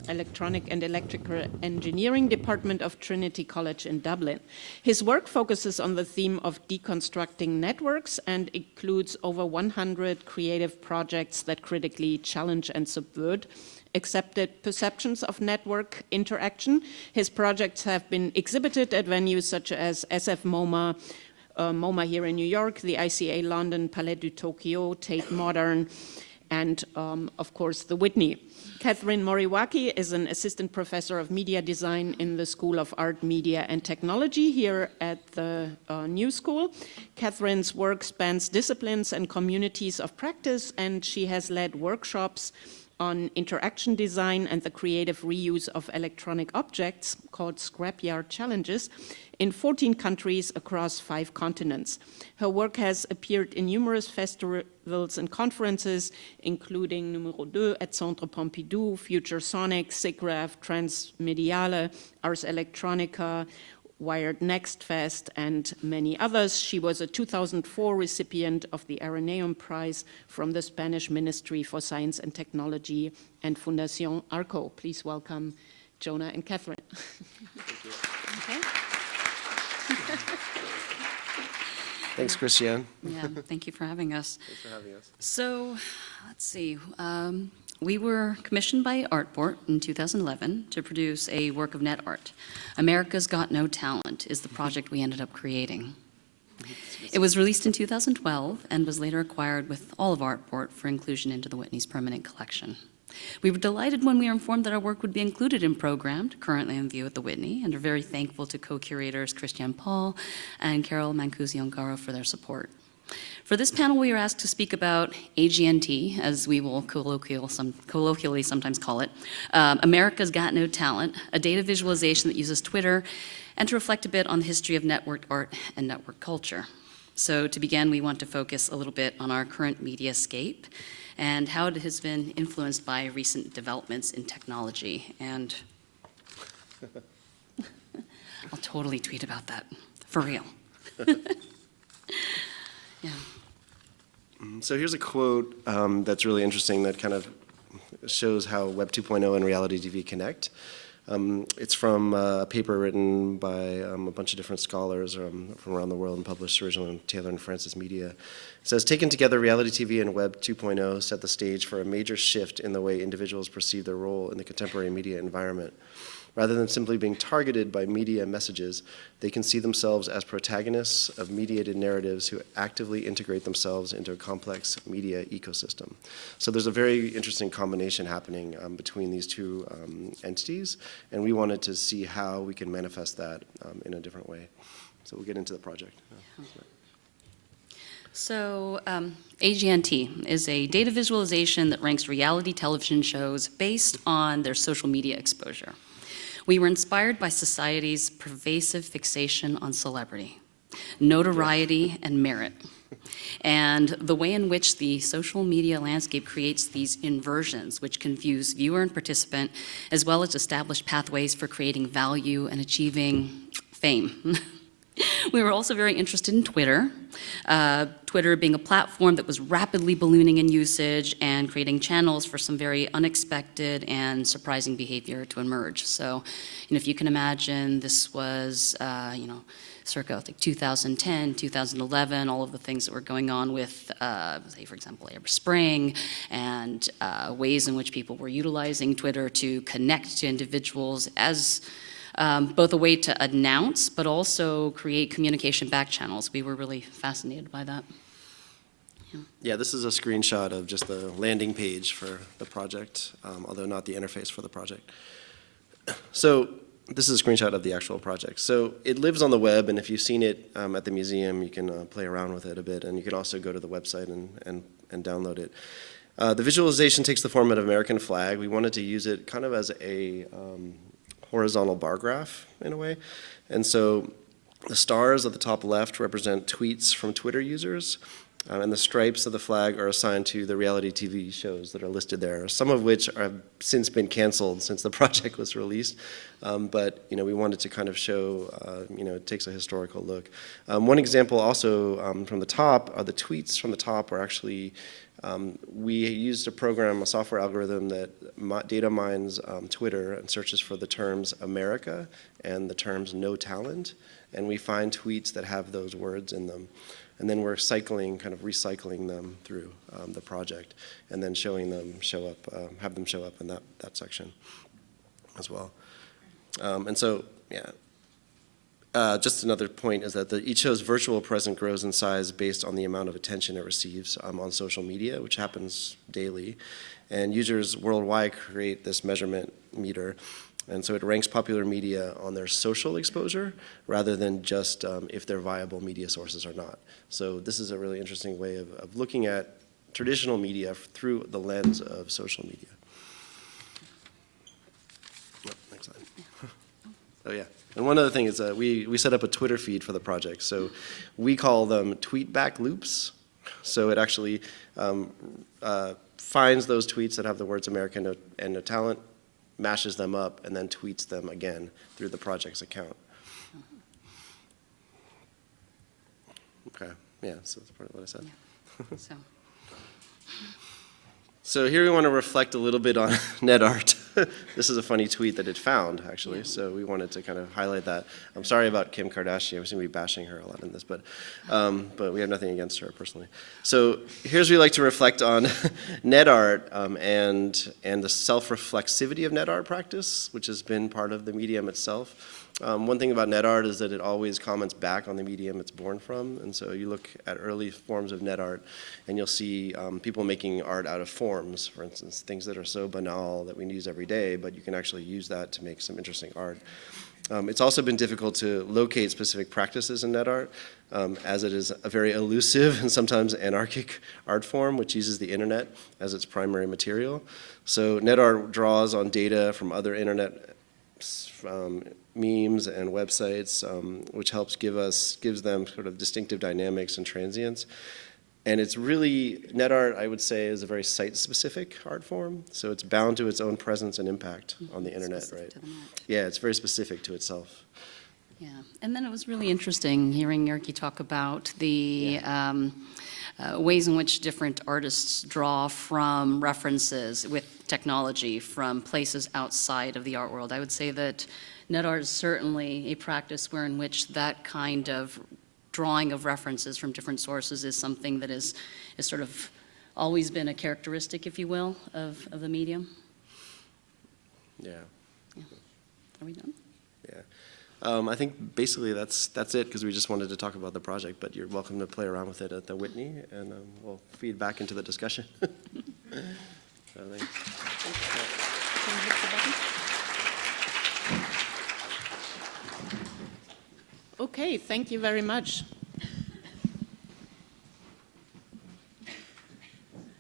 Electronic and Electrical Engineering Department of Trinity College in Dublin. His work focuses on the theme of deconstructing networks and includes over 100 creative projects that critically challenge and subvert accepted perceptions of network interaction. His projects have been exhibited at venues such as SF MoMA, MoMA here in New York, the ICA London, Palais du Tokyo, Tate Modern, and of course the Whitney. Katherine Moriwaki is an assistant professor of media design in the School of Art, Media and Technology here at the New School. Katherine's work spans disciplines and communities of practice, and she has led workshops on interaction design and the creative reuse of electronic objects called Scrapyard Challenges in 14 countries across 5 continents. Her work has appeared in numerous festivals and conferences, including Numero 2 at Centre Pompidou, Future Sonic, SIGGRAPH, Transmediale, Ars Electronica, Wired Next Fest, and many others. She was a 2004 recipient of the Areneum Prize from the Spanish Ministry for Science and Technology and Fundación Arco. Please welcome Jonah and Katherine. Okay. Thanks, Christiane. Yeah, thank you for having us. Thanks for having us. So, let's see. We were commissioned by Artport in 2011 to produce a work of net art. America's Got No Talent is the project we ended up creating. It was released in 2012 and was later acquired with all of Artport for inclusion into the Whitney's permanent collection. We were delighted when we were informed that our work would be included and programmed, currently in view at the Whitney, and are very thankful to co-curators Christiane Paul and Carol Mancusi-Ongaro for their support. For this panel, we were asked to speak about AGNT, as we will colloquially sometimes call it, America's Got No Talent, a data visualization that uses Twitter, and to reflect a bit on the history of networked art and network culture. So to begin, we want to focus a little bit on our current mediascape and how it has been influenced by recent developments in technology. And I'll totally tweet about that, for real. Yeah. So here's a quote that's really interesting that kind of shows how Web 2.0 and reality TV connect. It's from a paper written by a bunch of different scholars from around the world and published originally in Taylor and Francis Media. It says, taken together, reality TV and Web 2.0 set the stage for a major shift in the way individuals perceive their role in the contemporary media environment. Rather than simply being targeted by media messages, they can see themselves as protagonists of mediated narratives who actively integrate themselves into a complex media ecosystem. So there's a very interesting combination happening between these two entities, and we wanted to see how we can manifest that in a different way. So we'll get into the project. So AGNT is a data visualization that ranks reality television shows based on their social media exposure. We were inspired by society's pervasive fixation on celebrity, notoriety, and merit, and the way in which the social media landscape creates these inversions which confuse viewer and participant, as well as establish pathways for creating value and achieving fame. We were also very interested in Twitter, Twitter being a platform that was rapidly ballooning in usage and creating channels for some very unexpected and surprising behavior to emerge. So, if you can imagine, this was, circa like 2010, 2011, all of the things that were going on with, say, for example, Arab Spring, and ways in which people were utilizing Twitter to connect to individuals as both a way to announce, but also create communication back channels. We were really fascinated by that. Yeah, this is a screenshot of just the landing page for the project, although not the interface for the project. So this is a screenshot of the actual project. So it lives on the web, and if you've seen it at the museum, you can play around with it a bit, and you can also go to the website and download it. The visualization takes the format of American flag. We wanted to use it kind of as a horizontal bar graph in a way. And so the stars at the top left represent tweets from Twitter users, and the stripes of the flag are assigned to the reality TV shows that are listed there, some of which have since been canceled since the project was released. But we wanted to kind of show, it takes a historical look. One example also from the top are the tweets from the top are actually we used a program, a software algorithm that data mines Twitter and searches for the terms America and the terms no talent, and we find tweets that have those words in them. And then we're kind of recycling them through the project, and then showing them show up, have them show up in that section as well. And so, yeah. Just another point is that each show's virtual presence grows in size based on the amount of attention it receives on social media, which happens daily. And users worldwide create this measurement meter. And so it ranks popular media on their social exposure rather than just if they're viable media sources or not. So this is a really interesting way of looking at traditional media through the lens of social media. Oh, next slide. Oh, yeah. And one other thing is we set up a Twitter feed for the project. So we call them tweetback loops. So it actually finds those tweets that have the words America and no talent, mashes them up, and then tweets them again through the project's account. Okay, yeah, so that's part of what I said. Yeah. So here we want to reflect a little bit on net art. This is a funny tweet that it found, actually, so we wanted to kind of highlight that. I'm sorry about Kim Kardashian. We seem to be bashing her a lot in this, but we have nothing against her personally. So here's where we like to reflect on net art and the self-reflexivity of net art practice, which has been part of the medium itself. One thing about net art is that it always comments back on the medium it's born from, and so you look at early forms of net art, and you'll see people making art out of forms, for instance, things that are so banal that we use every day, but you can actually use that to make some interesting art. It's also been difficult to locate specific practices in net art, as it is a very elusive and sometimes anarchic art form, which uses the internet as its primary material. So net art draws on data from other internet memes and websites, which gives them sort of distinctive dynamics and transients. And it's really, net art, I would say, is a very site-specific art form, so it's bound to its own presence and impact on the internet, right? Yeah, it's very specific to itself. Yeah, and then it was really interesting hearing Erkki talk about the ways in which different artists draw from references with technology from places outside of the art world. I would say that net art is certainly a practice in which that kind of drawing of references from different sources is something that is sort of always been a characteristic, if you will, of the medium. Yeah. Are we done? Yeah. I think basically that's it, because we just wanted to talk about the project, but you're welcome to play around with it at the Whitney, and we'll feed back into the discussion. So thanks. Can you hit the button? Okay, thank you very much.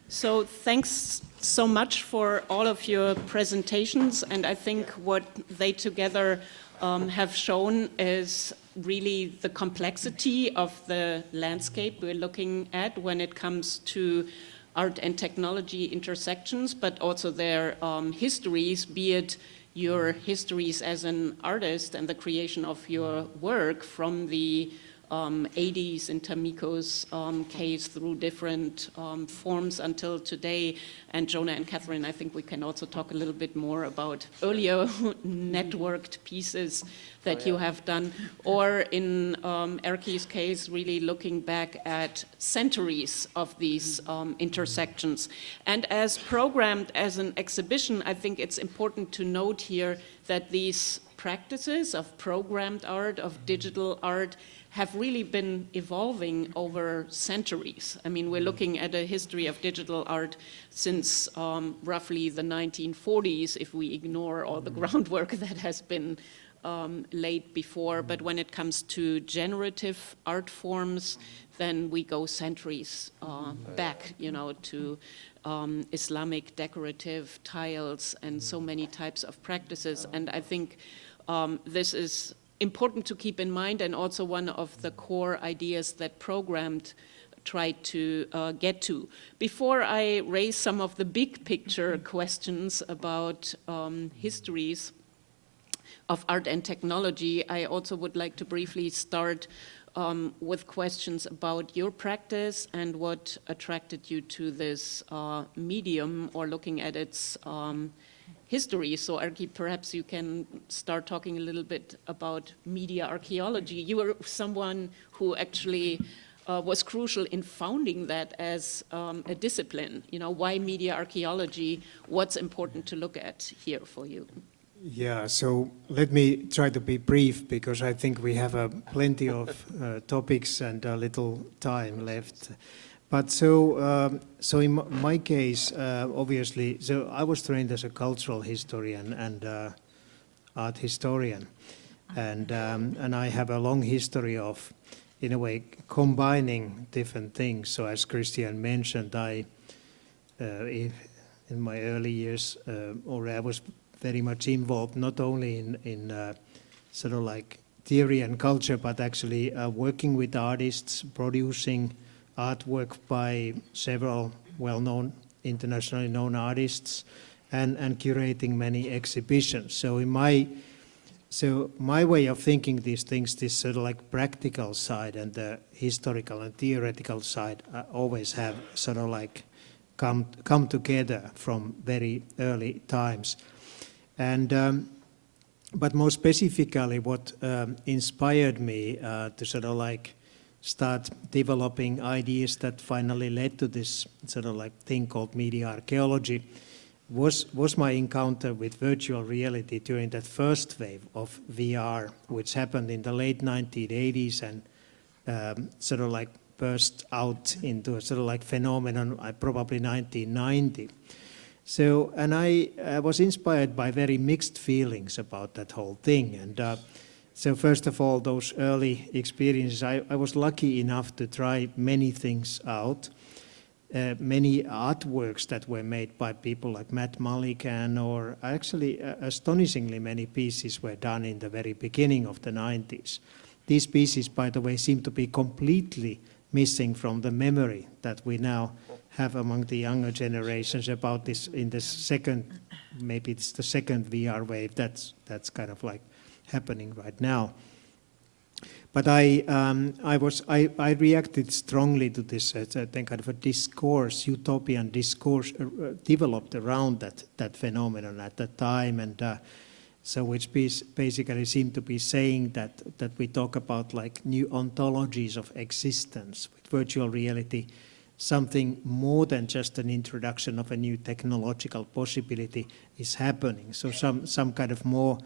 So thanks so much for all of your presentations, and I think what they together have shown is really the complexity of the landscape we're looking at when it comes to art and technology intersections, but also their histories, be it your histories as an artist and the creation of your work from the 80s in Tamiko's case through different forms until today. And Jonah and Katherine, I think we can also talk a little bit more about earlier networked pieces that you have done, or in Erkki's case, really looking back at centuries of these intersections. And as programmed as an exhibition, I think it's important to note here that these practices of programmed art, of digital art, have really been evolving over centuries. I mean, we're looking at a history of digital art since roughly the 1940s, if we ignore all the groundwork that has been laid before. But when it comes to generative art forms, then we go centuries back, you know, to Islamic decorative tiles and so many types of practices. And I think this is important to keep in mind, and also one of the core ideas that Programmed tried to get to. Before I raise some of the big picture questions about histories of art and technology, I also would like to briefly start with questions about your practice and what attracted you to this medium, or looking at its history. So Erkki, perhaps you can start talking a little bit about media archaeology. You were someone who actually was crucial in founding that as a discipline. You know, why media archaeology? What's important to look at here for you? Yeah, so let me try to be brief, because I think we have plenty of topics and little time left. But so in my case, obviously, so I was trained as a cultural historian and art historian, and I have a long history of, in a way, combining different things. So as Christiane mentioned, I in my early years, I was very much involved not only in sort of like theory and culture, but actually working with artists, producing artwork by several well-known, internationally known artists, and curating many exhibitions. So my way of thinking these things, this sort of like practical side and the historical and theoretical side, always have sort of like come together from very early times. And but more specifically, what inspired me to sort of like start developing ideas that finally led to this sort of like thing called media archaeology was my encounter with virtual reality during that first wave of VR, which happened in the late 1980s and sort of like burst out into a sort of like phenomenon probably 1990. So, and I was inspired by very mixed feelings about that whole thing. And so first of all, those early experiences, I was lucky enough to try many things out. Many artworks that were made by people like Matt Mulligan, or actually astonishingly many pieces were done in the very beginning of the 90s. These pieces, by the way, seem to be completely missing from the memory that we now have among the younger generations about this in the second, maybe it's the second VR wave that's kind of like happening right now. But I reacted strongly to this then kind of a discourse, utopian discourse developed around that phenomenon at that time, and so which basically seemed to be saying that we talk about like new ontologies of existence with virtual reality, something more than just an introduction of a new technological possibility is happening. So some kind of more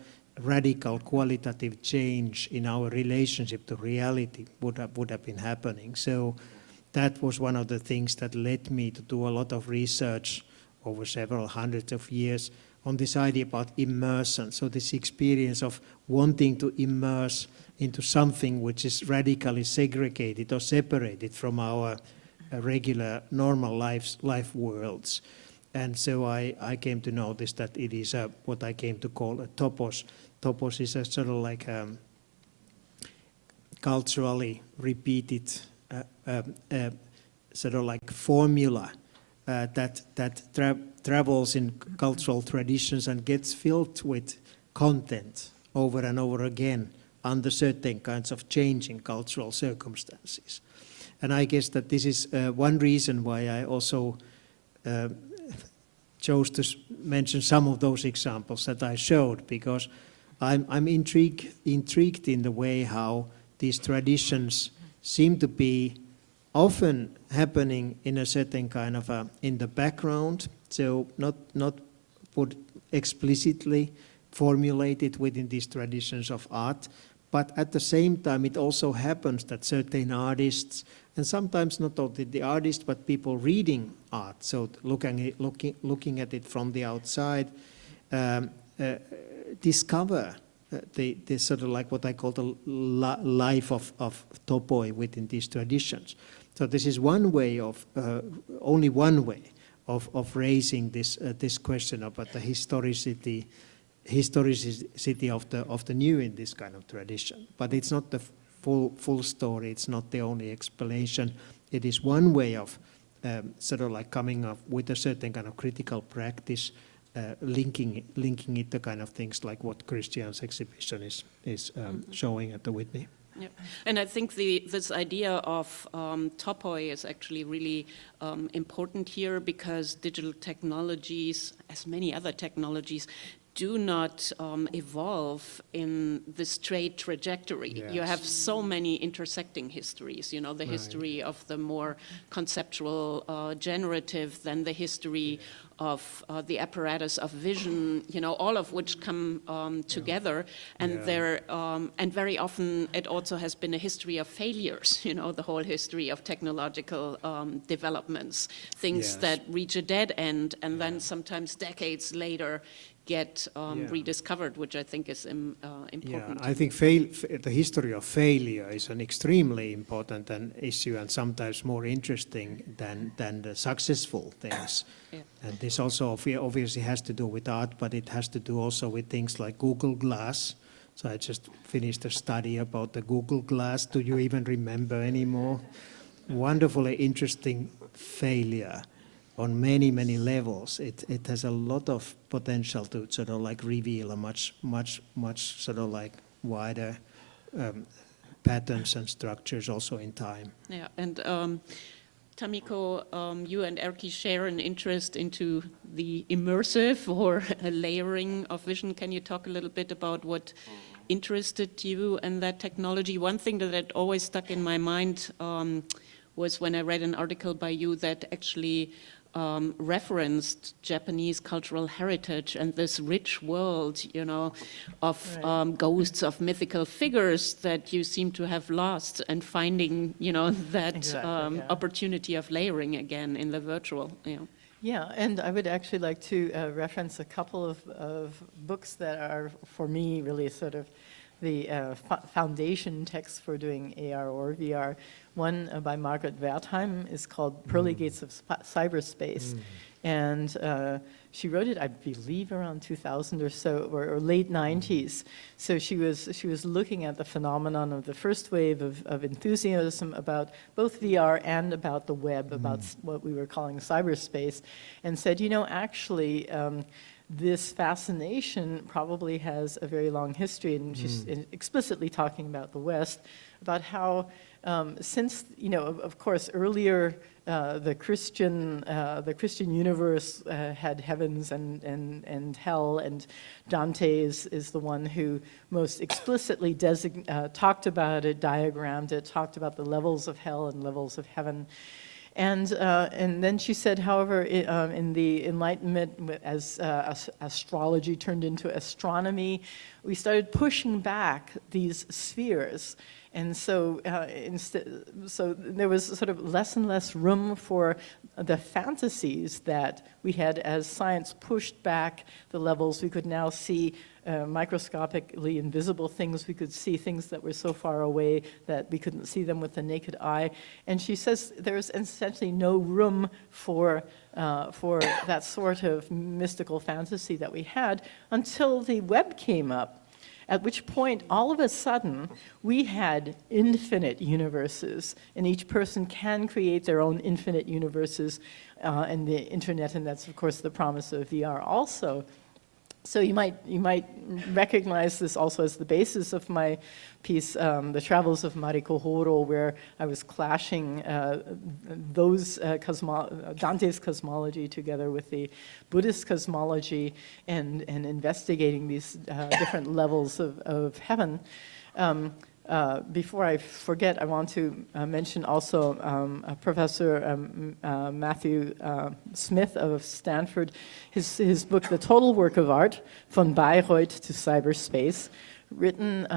radical qualitative change in our relationship to reality would have been happening. So that was one of the things that led me to do a lot of research over several hundreds of years on this idea about immersion. So this experience of wanting to immerse into something which is radically segregated or separated from our regular normal life worlds. And so I came to notice that it is what I came to call a topos. Topos is a sort of like culturally repeated sort of like formula that travels in cultural traditions and gets filled with content over and over again under certain kinds of changing cultural circumstances. And I guess that this is one reason why I also chose to mention some of those examples that I showed, because I'm intrigued in the way how these traditions seem to be often happening in a certain kind of in the background, so not put explicitly formulated within these traditions of art, but at the same time it also happens that certain artists, and sometimes not only the artists but people reading art, so looking at it from the outside, discover the sort of like what I call the life of topoi within these traditions. So this is one way of, only one way of raising this question about the historicity of the new in this kind of tradition. But it's not the full story, it's not the only explanation. It is one way of sort of like coming up with a certain kind of critical practice, linking it to kind of things like what Christiane's exhibition is showing at the Whitney. Yeah. And I think this idea of topoi is actually really important here, because digital technologies, as many other technologies, do not evolve in the straight trajectory. Yes. You have so many intersecting histories, you know, the history of the more conceptual generative, then the history of the apparatus of vision, you know, all of which come together, and and very often it also has been a history of failures, you know, the whole history of technological developments, things that reach a dead end and then sometimes decades later get rediscovered, which I think is important. Yeah, I think the history of failure is an extremely important issue, and sometimes more interesting than the successful things. Yeah. And this also obviously has to do with art, but it has to do also with things like Google Glass. So I just finished a study about the Google Glass. Do you even remember anymore? Wonderfully interesting failure on many, many levels. It has a lot of potential to sort of like reveal a much sort of like wider patterns and structures also in time. Yeah, and Tamiko, you and Erkki share an interest into the immersive or layering of vision. Can you talk a little bit about what interested you in that technology? One thing that had always stuck in my mind was when I read an article by you that actually referenced Japanese cultural heritage and this rich world, you know, of ghosts of mythical figures that you seem to have lost, and finding, you know, that opportunity of layering again in the virtual. You know. Yeah, and I would actually like to reference a couple of books that are, for me, really sort of the foundation text for doing AR or VR. One by Margaret Wertheim is called Pearly Gates of Cyberspace. And she wrote it, I believe, around 2000 or so, or late 90s. So she was looking at the phenomenon of the first wave of enthusiasm about both VR and about the web, about what we were calling cyberspace, and said, you know, actually, this fascination probably has a very long history, and she's explicitly talking about the West, about how since, you know, of course, earlier the Christian universe had heavens and hell, and Dante is the one who most explicitly talked about it, diagrammed it, talked about the levels of hell and levels of heaven. And then she said, however, in the Enlightenment, as astrology turned into astronomy, we started pushing back these spheres. And so, so there was sort of less and less room for the fantasies that we had as science pushed back the levels. We could now see microscopically invisible things. We could see things that were so far away that we couldn't see them with the naked eye. And she says there's essentially no room for that sort of mystical fantasy that we had until the web came up. At which point, all of a sudden, we had infinite universes, and each person can create their own infinite universes, and the internet, and that's, of course, the promise of VR also. So you might recognize this also as the basis of my piece, The Travels of Mariko Hodel, where I was clashing Dante's cosmology together with the Buddhist cosmology and investigating these different levels of heaven. Before I forget, I want to mention also Professor Matthew Smith of Stanford, his book, The Total Work of Art, Von Bayreuth to Cyberspace, written,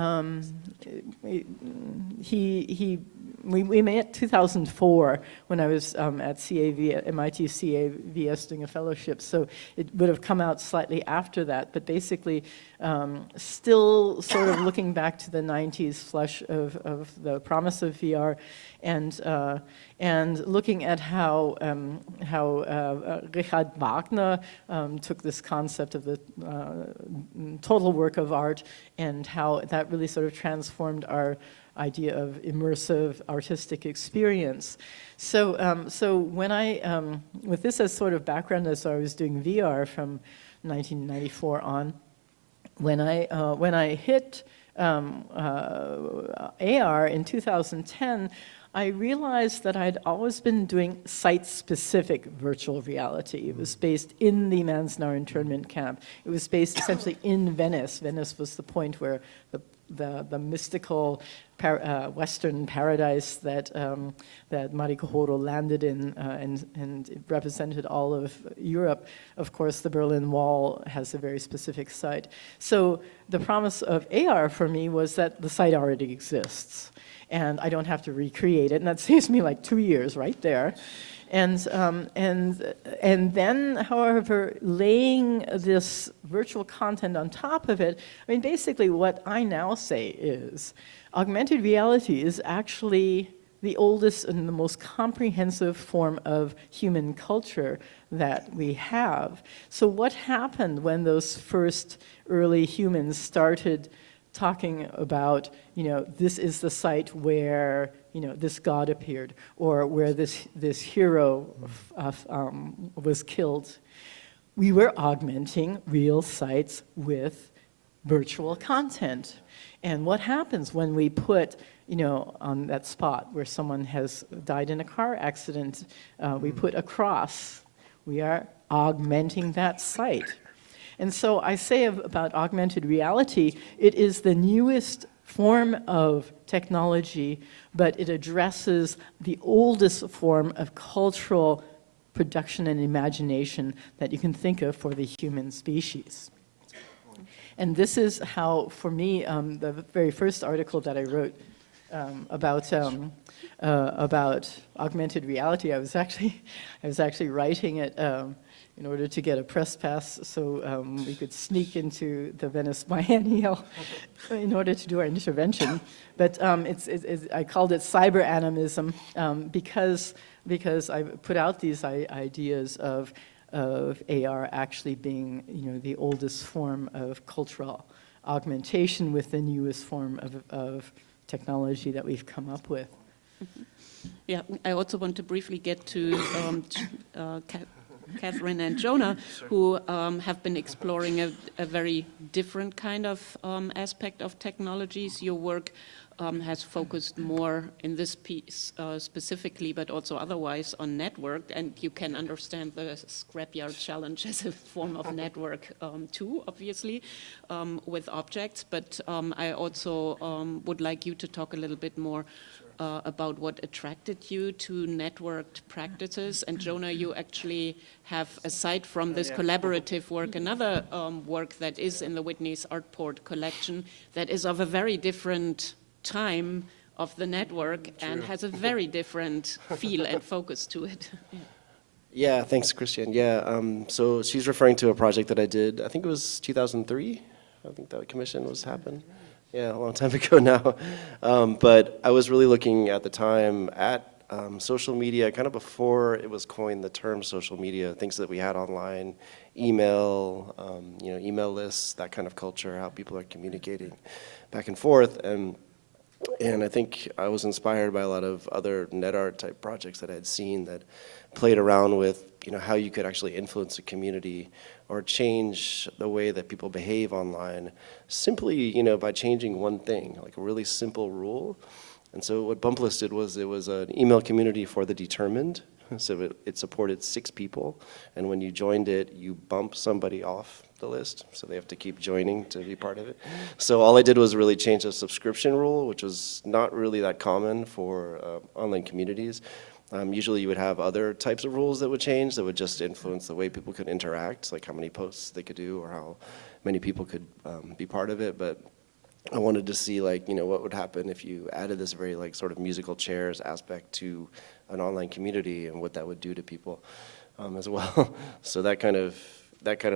we met 2004 when I was at MIT CAVS doing a fellowship, so it would have come out slightly after that, but basically still sort of looking back to the 90s flush of the promise of VR and looking at how Richard Wagner took this concept of the total work of art and how that really sort of transformed our idea of immersive artistic experience. So, so when with this as sort of background as I was doing VR from 1994 on, when I hit AR in 2010, I realized that I'd always been doing site-specific virtual reality. It was based in the Manzanar internment camp. It was based essentially in Venice. Venice was the point where the mystical Western paradise that Mariko Hodel landed in, and it represented all of Europe. Of course, the Berlin Wall has a very specific site. So the promise of AR for me was that the site already exists, and I don't have to recreate it, and that saves me like 2 years right there. And then, however, laying this virtual content on top of it, I mean, basically what I now say is augmented reality is actually the oldest and the most comprehensive form of human culture that we have. So what happened when those first early humans started talking about, this is the site where, this god appeared, or where this hero was killed? We were augmenting real sites with virtual content. And what happens when we put, on that spot where someone has died in a car accident, we put a cross? We are augmenting that site. And so I say about augmented reality, it is the newest form of technology, but it addresses the oldest form of cultural production and imagination that you can think of for the human species. And this is how, for me, the very first article that I wrote about augmented reality, I was actually writing it in order to get a press pass so we could sneak into the Venice Biennial in order to do our intervention. But I called it cyber animism because I put out these ideas of AR actually being, the oldest form of cultural augmentation with the newest form of technology that we've come up with. Yeah, I also want to briefly get to Katherine and Jonah, who have been exploring a very different kind of aspect of technologies. Your work has focused more in this piece specifically, but also otherwise on network, and you can understand the scrapyard challenge as a form of network too, obviously, with objects. But I also would like you to talk a little bit more about what attracted you to networked practices. And Jonah, you actually have, aside from this collaborative work, another work that is in the Whitney's Artport collection that is of a very different time of the network and has a very different feel and focus to it. Yeah, thanks, Christiane. Yeah, so she's referring to a project that I did, I think it was 2003. I think that commission was happened. Yeah, a long time ago now. But I was really looking at the time at social media, kind of before it was coined the term social media, things that we had online, email, email lists, that kind of culture, how people are communicating back and forth. And I think I was inspired by a lot of other net art type projects that I had seen that played around with, how you could actually influence a community or change the way that people behave online simply, by changing one thing, like a really simple rule. And so what Bump Listed was, it was an email community for the determined. So it supported 6 people. And when you joined it, you bump somebody off the list. So they have to keep joining to be part of it. So all I did was really change the subscription rule, which was not really that common for online communities. Usually you would have other types of rules that would change that would just influence the way people could interact, like how many posts they could do or how many people could be part of it. But I wanted to see what would happen if you added this very sort of musical chairs aspect to an online community and what that would do to people as well. So that kind of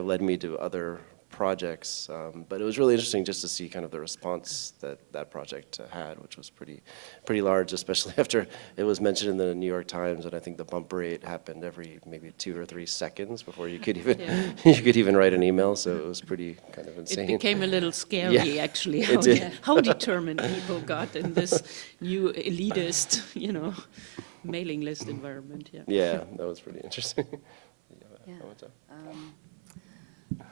led me to other projects, but it was really interesting just to see kind of the response that project had, which was pretty large, especially after it was mentioned in the New York Times, and I think the bump rate happened every maybe 2 or 3 seconds before you could even you could even write an email. So it was pretty kind of insane. It became a little scary, actually, how determined people got in this new elitist, mailing list environment. Yeah, that was pretty interesting.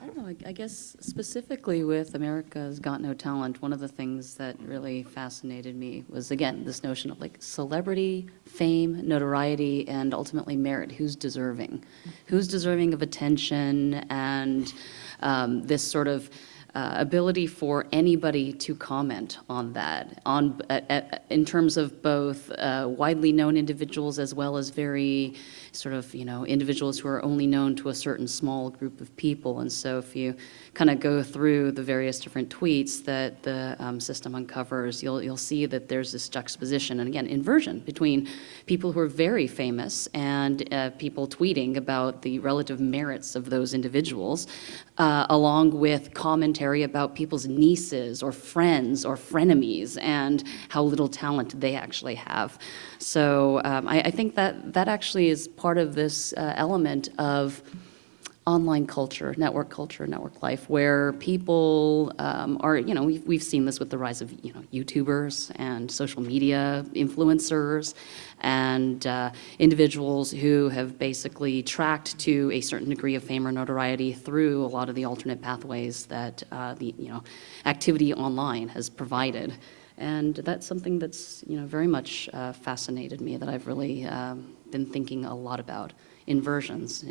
I don't know, I guess specifically with America's Got No Talent, one of the things that really fascinated me was, again, this notion of celebrity, fame, notoriety, and ultimately merit. Who's deserving? Who's deserving of attention and this sort of ability for anybody to comment on that, in terms of both widely known individuals as well as very sort of, individuals who are only known to a certain small group of people. And so if you kind of go through the various different tweets that the system uncovers, you'll see that there's this juxtaposition and, again, inversion between people who are very famous and people tweeting about the relative merits of those individuals, along with commentary about people's nieces or friends or frenemies and how little talent they actually have. So I think that actually is part of this element of online culture, network life, where people are, we've seen this with the rise of, YouTubers and social media influencers and individuals who have basically tracked to a certain degree of fame or notoriety through a lot of the alternate pathways that the activity online has provided. And that's something that's, very much fascinated me, that I've really been thinking a lot about. Inversions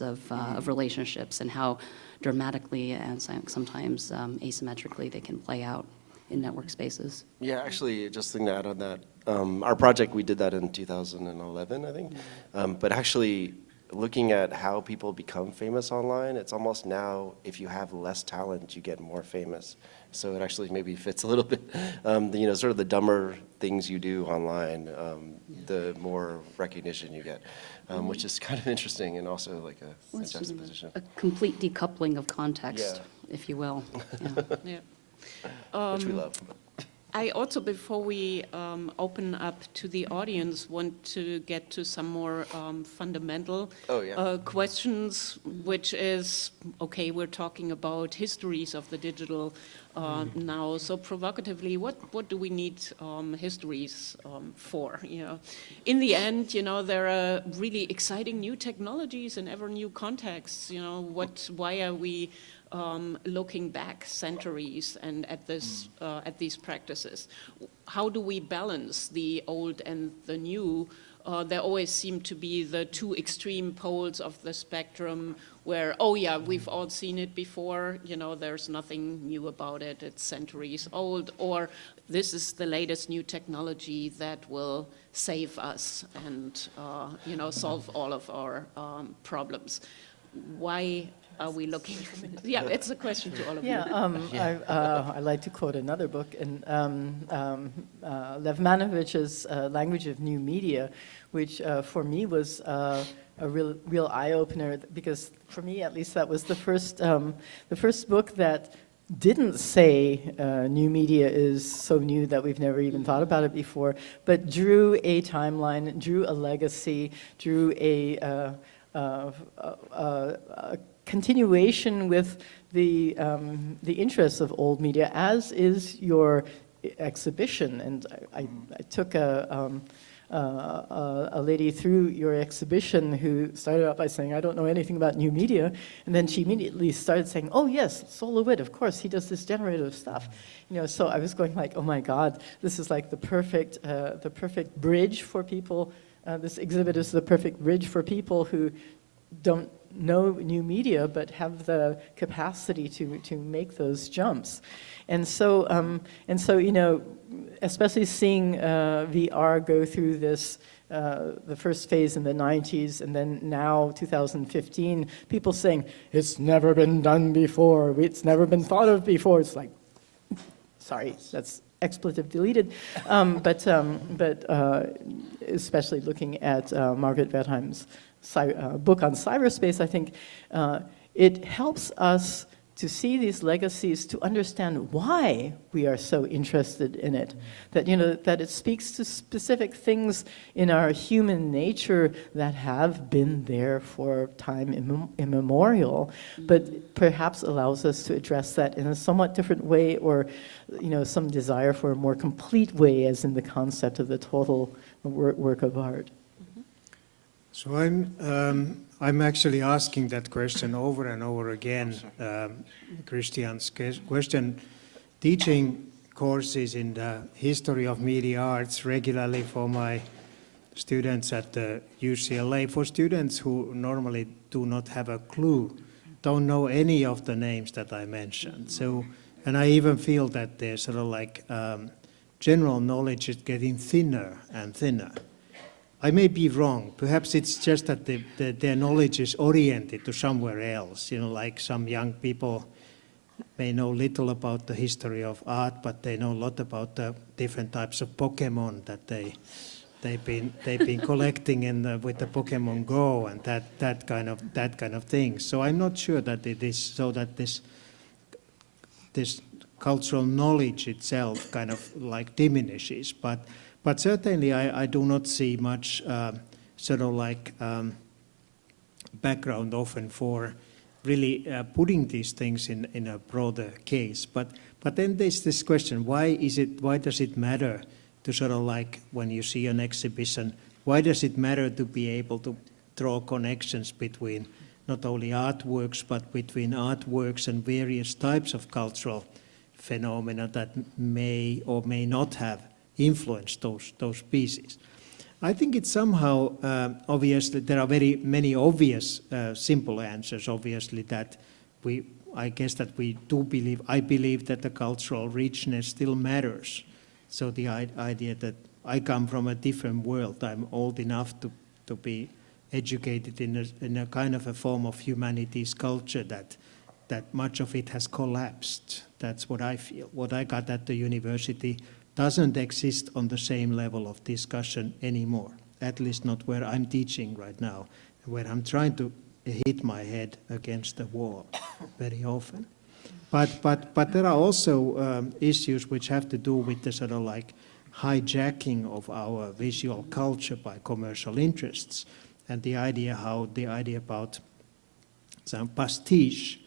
of relationships and how dramatically and sometimes asymmetrically they can play out in network spaces. Yeah, actually, just a thing to add on that. Our project, we did that in 2011, I think. But actually, looking at how people become famous online, it's almost now, if you have less talent, you get more famous. So it actually maybe fits a little bit, sort of the dumber things you do online, the more recognition you get, which is kind of interesting and also like a juxtaposition. A complete decoupling of context, if you will. Which we love. I also, before we open up to the audience, want to get to some more fundamental questions, which is, okay, we're talking about histories of the digital now. So provocatively, what do we need histories for? In the end, there are really exciting new technologies in ever new contexts. Why are we looking back centuries and at these practices? How do we balance the old and the new there always seem to be the two extreme poles of the spectrum where, oh yeah, we've all seen it before, you know, there's nothing new about it, it's centuries old, or this is the latest new technology that will save us and, you know, solve all of our problems. Why are we looking? Yeah, it's a question to all of you. I like to quote another book, and Lev Manovich's Language of New Media, which for me was a real eye-opener, because for me, at least, that was the first book that didn't say new media is so new that we've never even thought about it before, but drew a timeline, drew a legacy, drew a continuation with the interests of old media, as is your exhibition. And I took a lady through your exhibition who started out by saying, I don't know anything about new media, and then she immediately started saying, oh yes, Slowboat, of course, he does this generative stuff. You know, so I was going like, oh my God, this is like the perfect bridge for people. This exhibit is the perfect bridge for people who don't know new media but have the capacity to make those jumps. And so you know, especially seeing VR go through this, the first phase in the 90s, and then now 2015, people saying, it's never been done before, it's never been thought of before. It's like, sorry, that's expletive deleted. But especially looking at Margaret Wertheim's book on cyberspace, I think it helps us to see these legacies, to understand why we are so interested in it. That, you know, that it speaks to specific things in our human nature that have been there for time immemorial, but perhaps allows us to address that in a somewhat different way, or, you know, some desire for a more complete way, as in the concept of the total work of art. So I'm actually asking that question over and over again, Christiane's question. Teaching courses in the history of media arts regularly for my students at the UCLA, for students who normally do not have a clue, don't know any of the names that I mentioned. So, and I even feel that there's sort of like general knowledge is getting thinner and thinner. I may be wrong. Perhaps it's just that their knowledge is oriented to somewhere else. You know, like some young people may know little about the history of art, but they know a lot about the different types of Pokemon that they've been collecting with the Pokemon Go and that kind of thing. So I'm not sure that it is so that this cultural knowledge itself kind of like diminishes, but certainly I do not see much sort of like background often for really putting these things in a broader case. But then there's this question, why does it matter to sort of like, when you see an exhibition, why does it matter to be able to draw connections between not only artworks, but between artworks and various types of cultural phenomena that may or may not have influenced those pieces? I think it's somehow obvious that there are very many obvious simple answers, obviously, that I believe that the cultural richness still matters. So the idea that I come from a different world, I'm old enough to be educated in a kind of a form of humanities culture that much of it has collapsed. That's what I feel. What I got at the university doesn't exist on the same level of discussion anymore, at least not where I'm teaching right now, where I'm trying to hit my head against the wall very often. But there are also issues which have to do with the sort of like hijacking of our visual culture by commercial interests, and the idea about some pastiche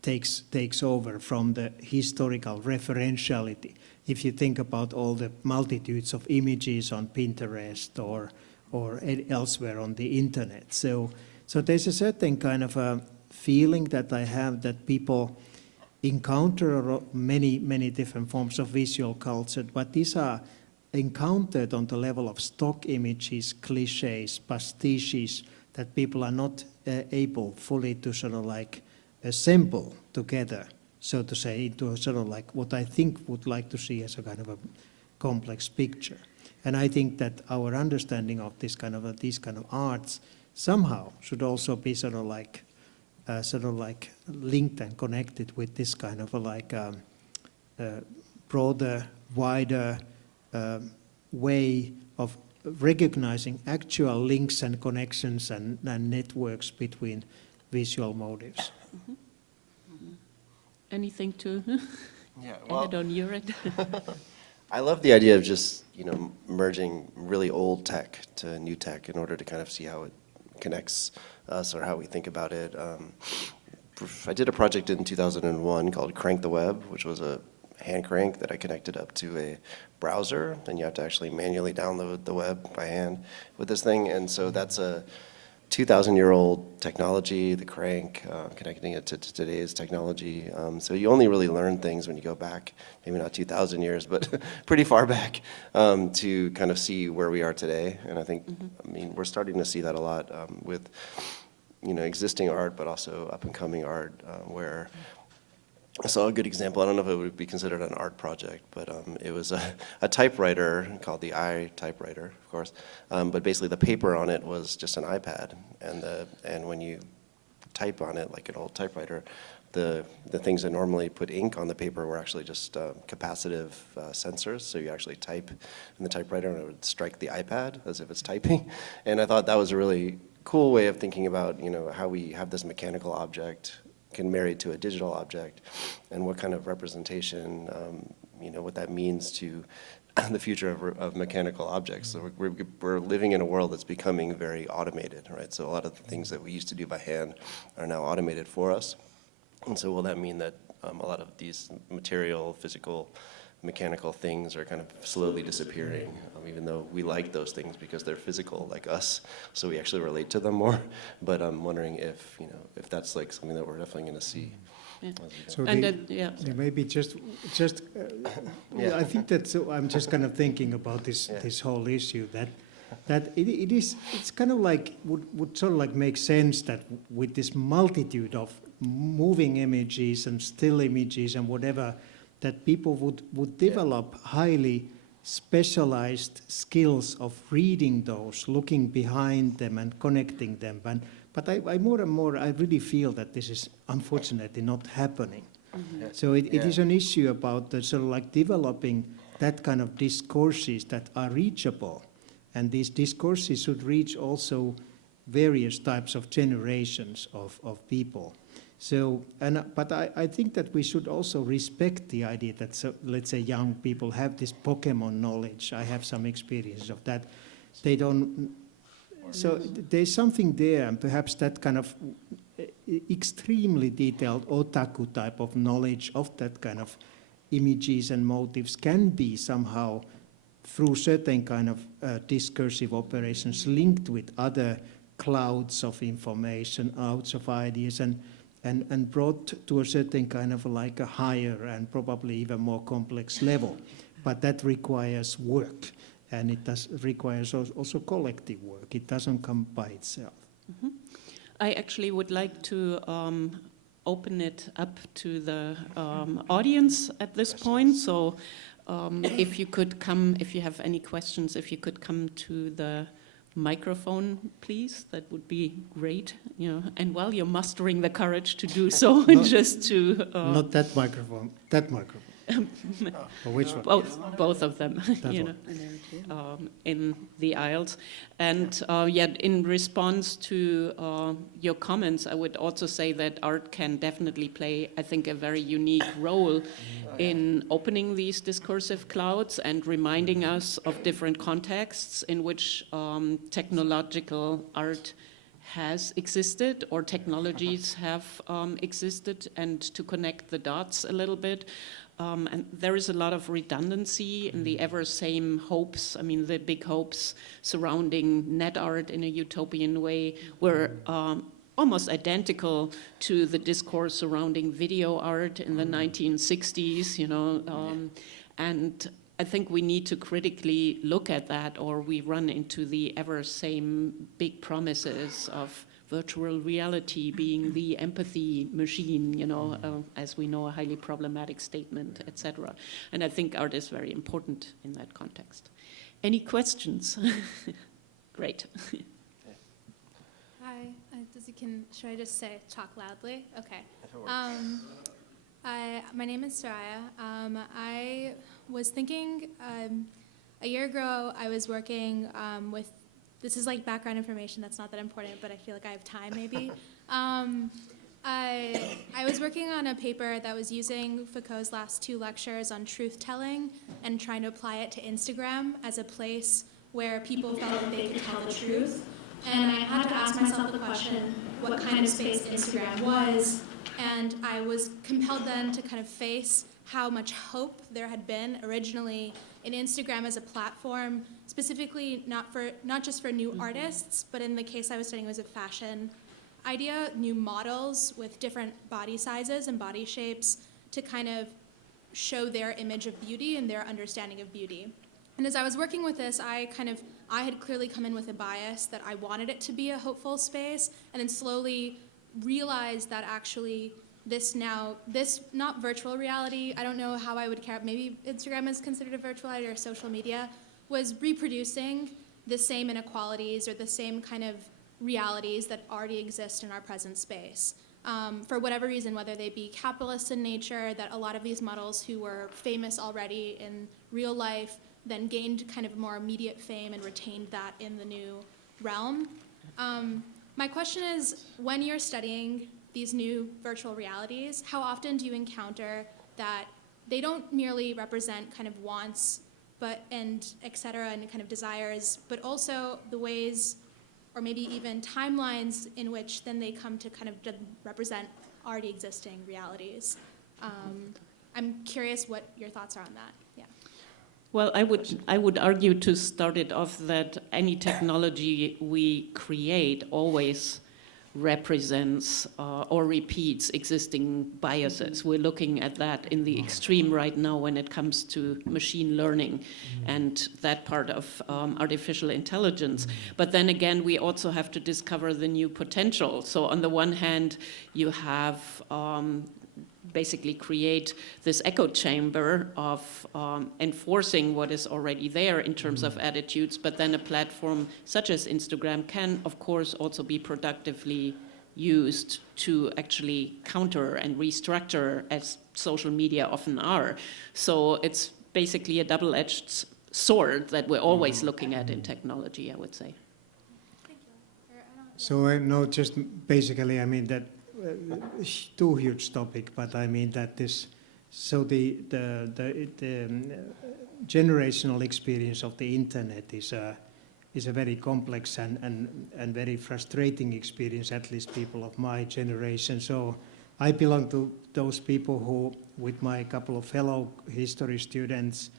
takes over from the historical referentiality. If you think about all the multitudes of images on Pinterest or elsewhere on the internet. So there's a certain kind of a feeling that I have that people encounter many different forms of visual culture, but these are encountered on the level of stock images, cliches, pastiches, that people are not able fully to sort of like assemble together, so to say, into a sort of like what I think would like to see as a kind of a complex picture. And I think that our understanding of these kind of arts somehow should also be sort of like linked and connected with this kind of broader, wider way of recognizing actual links and connections and networks between visual motives. Mm-hmm. Mm-hmm. Anything to well, add on your end? I love the idea of just, merging really old tech to new tech in order to kind of see how it connects us or how we think about it. I did a project in 2001 called Crank the Web, which was a hand crank that I connected up to a browser, and you have to actually manually download the web by hand with this thing. And so that's a 2,000-year-old technology, the crank, connecting it to today's technology. So you only really learn things when you go back, maybe not 2,000 years, but pretty far back, to kind of see where we are today. And I think, we're starting to see that a lot with, existing art, but also up-and-coming art, where I saw a good example. I don't know if it would be considered an art project, but it was a typewriter called the typewriter, of course. But basically, the paper on it was just an iPad, and when you type on it like an old typewriter, the things that normally put ink on the paper were actually just capacitive sensors. So you actually type in the typewriter, and it would strike the iPad as if it's typing. And I thought that was a really cool way of thinking about how we have this mechanical object can marry to a digital object, and what kind of representation, what that means to the future of mechanical objects. So we're living in a world that's becoming very automated, right? So a lot of the things that we used to do by hand are now automated for us. And so will that mean that a lot of these material, physical, mechanical things are kind of slowly disappearing, even though we like those things because they're physical like us, so we actually relate to them more. But I'm wondering if that's like something that we're definitely going to see. Yeah. So maybe just Yeah. I think that, so I'm just kind of thinking about this whole issue that it's kind of like would sort of like make sense that with this multitude of moving images and still images and whatever, that people would develop highly specialized skills of reading those, looking behind them and connecting them. But I more and more, I really feel that this is unfortunately not happening. Mm-hmm. So it is an issue about the sort of like developing that kind of discourses that are reachable. And these discourses should reach also various types of generations of people. So, but I think that we should also respect the idea that, so, let's say, young people have this Pokemon knowledge. I have some experiences of that. They don't. So there's something there, and perhaps that kind of extremely detailed otaku type of knowledge of that kind of images and motives can be somehow, through certain kind of discursive operations, linked with other clouds of information, clouds of ideas, and brought to a certain kind of like a higher and probably even more complex level. But that requires work, and it requires also collective work. It doesn't come by itself. Mm-hmm. I actually would like to open it up to the audience at this point. So if you could come, if you have any questions, if you could come to the microphone, please, that would be great. And while you're mustering the courage to do so, just to not that microphone, that microphone. Or which one? Both of them, in the aisles. And yet, in response to your comments, I would also say that art can definitely play, I think, a very unique role in opening these discursive clouds and reminding us of different contexts in which technological art has existed or technologies have existed, and to connect the dots a little bit. And there is a lot of redundancy in the ever same hopes. I mean, the big hopes surrounding net art in a utopian way were almost identical to the discourse surrounding video art in the 1960s, and I think we need to critically look at that, or we run into the ever same big promises of virtual reality being the empathy machine, as we know, a highly problematic statement, etc. And I think art is very important in that context. Any questions? Great. Hi, should I just say, talk loudly? Okay. My name is Soraya. I was thinking a year ago I was working with, this is like background information that's not that important, but I feel like I have time maybe. I was working on a paper that was using Foucault's last 2 lectures on truth-telling and trying to apply it to Instagram as a place where people felt like they could tell the truth. And I had to ask myself the question, what kind of space Instagram was, and I was compelled then to kind of face how much hope there had been originally in Instagram as a platform, specifically not just for new artists, but in the case I was studying, it was a fashion idea, new models with different body sizes and body shapes to kind of show their image of beauty and their understanding of beauty. And as I was working with this, I had clearly come in with a bias that I wanted it to be a hopeful space, and then slowly realized that actually this not virtual reality, I don't know how I would care, maybe Instagram is considered a virtual reality or social media, was reproducing the same inequalities or the same kind of realities that already exist in our present space. For whatever reason, whether they be capitalist in nature, that a lot of these models who were famous already in real life then gained kind of more immediate fame and retained that in the new realm. My question is, when you're studying these new virtual realities, how often do you encounter that they don't merely represent kind of wants, and et cetera, and kind of desires, but also the ways, or maybe even timelines in which then they come to kind of represent already existing realities? I'm curious what your thoughts are on that. Yeah. Well, I would argue, to start it off, that any technology we create always represents or repeats existing biases. We're looking at that in the extreme right now when it comes to machine learning and that part of artificial intelligence. But then again, we also have to discover the new potential. So on the one hand, you have basically create this echo chamber of enforcing what is already there in terms of attitudes, but then a platform such as Instagram can, of course, also be productively used to actually counter and restructure, as social media often are. So it's basically a double-edged sword that we're always looking at in technology, I would say. Thank you. So I know just basically, I mean that too huge topic, but I mean that this, so the generational experience of the internet is a very complex and very frustrating experience, at least people of my generation. So I belong to those people who, with my couple of fellow history students,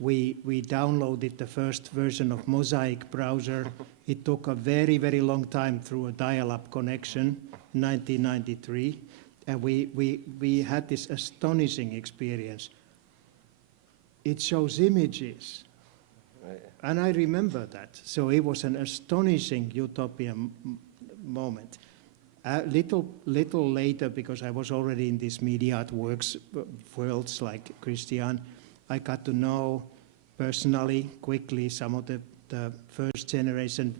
we downloaded the first version of Mosaic browser. It took a very, very long time through a dial-up connection in 1993. And we had this astonishing experience. It shows images. Right. And I remember that. So it was an astonishing utopian moment. A little later, because I was already in these media art worlds like Christiane, I got to know personally, quickly, some of the first generation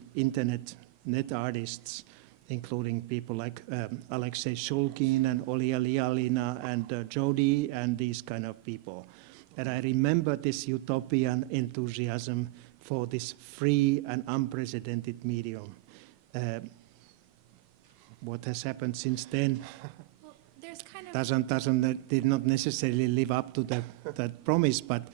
net artists, including people like Alexei Shulgin and Olia Lialina and Jody and these kind of people. And I remember this utopian enthusiasm for this free and unprecedented medium. What has happened since then Well, there's kind of did not necessarily live up to that promise, but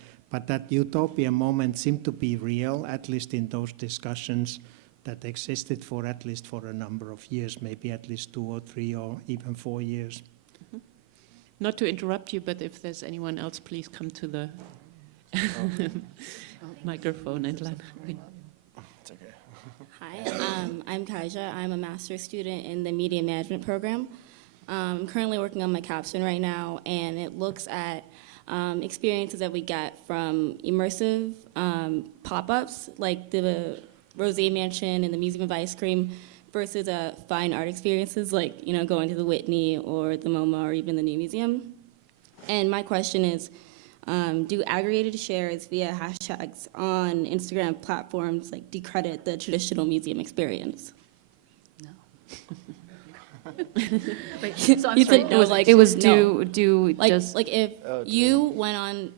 that utopian moment seemed to be real, at least in those discussions that existed for at least for a number of years, maybe at least 2 or 3 or even 4 years. Mm-hmm. Not to interrupt you, but if there's anyone else, please come to the microphone and learn. It's okay. Hi, I'm Kaija. I'm a master's student in the media management program. I'm currently working on my capstone right now, and it looks at experiences that we get from immersive pop-ups, like the Rose Mansion and the Museum of Ice Cream, versus fine art experiences, like going to the Whitney or the MoMA or even the New Museum. And my question is, do aggregated shares via hashtags on Instagram platforms like decredit the traditional museum experience? No. Wait, so I'm sorry, no, It was no. just Like if you went on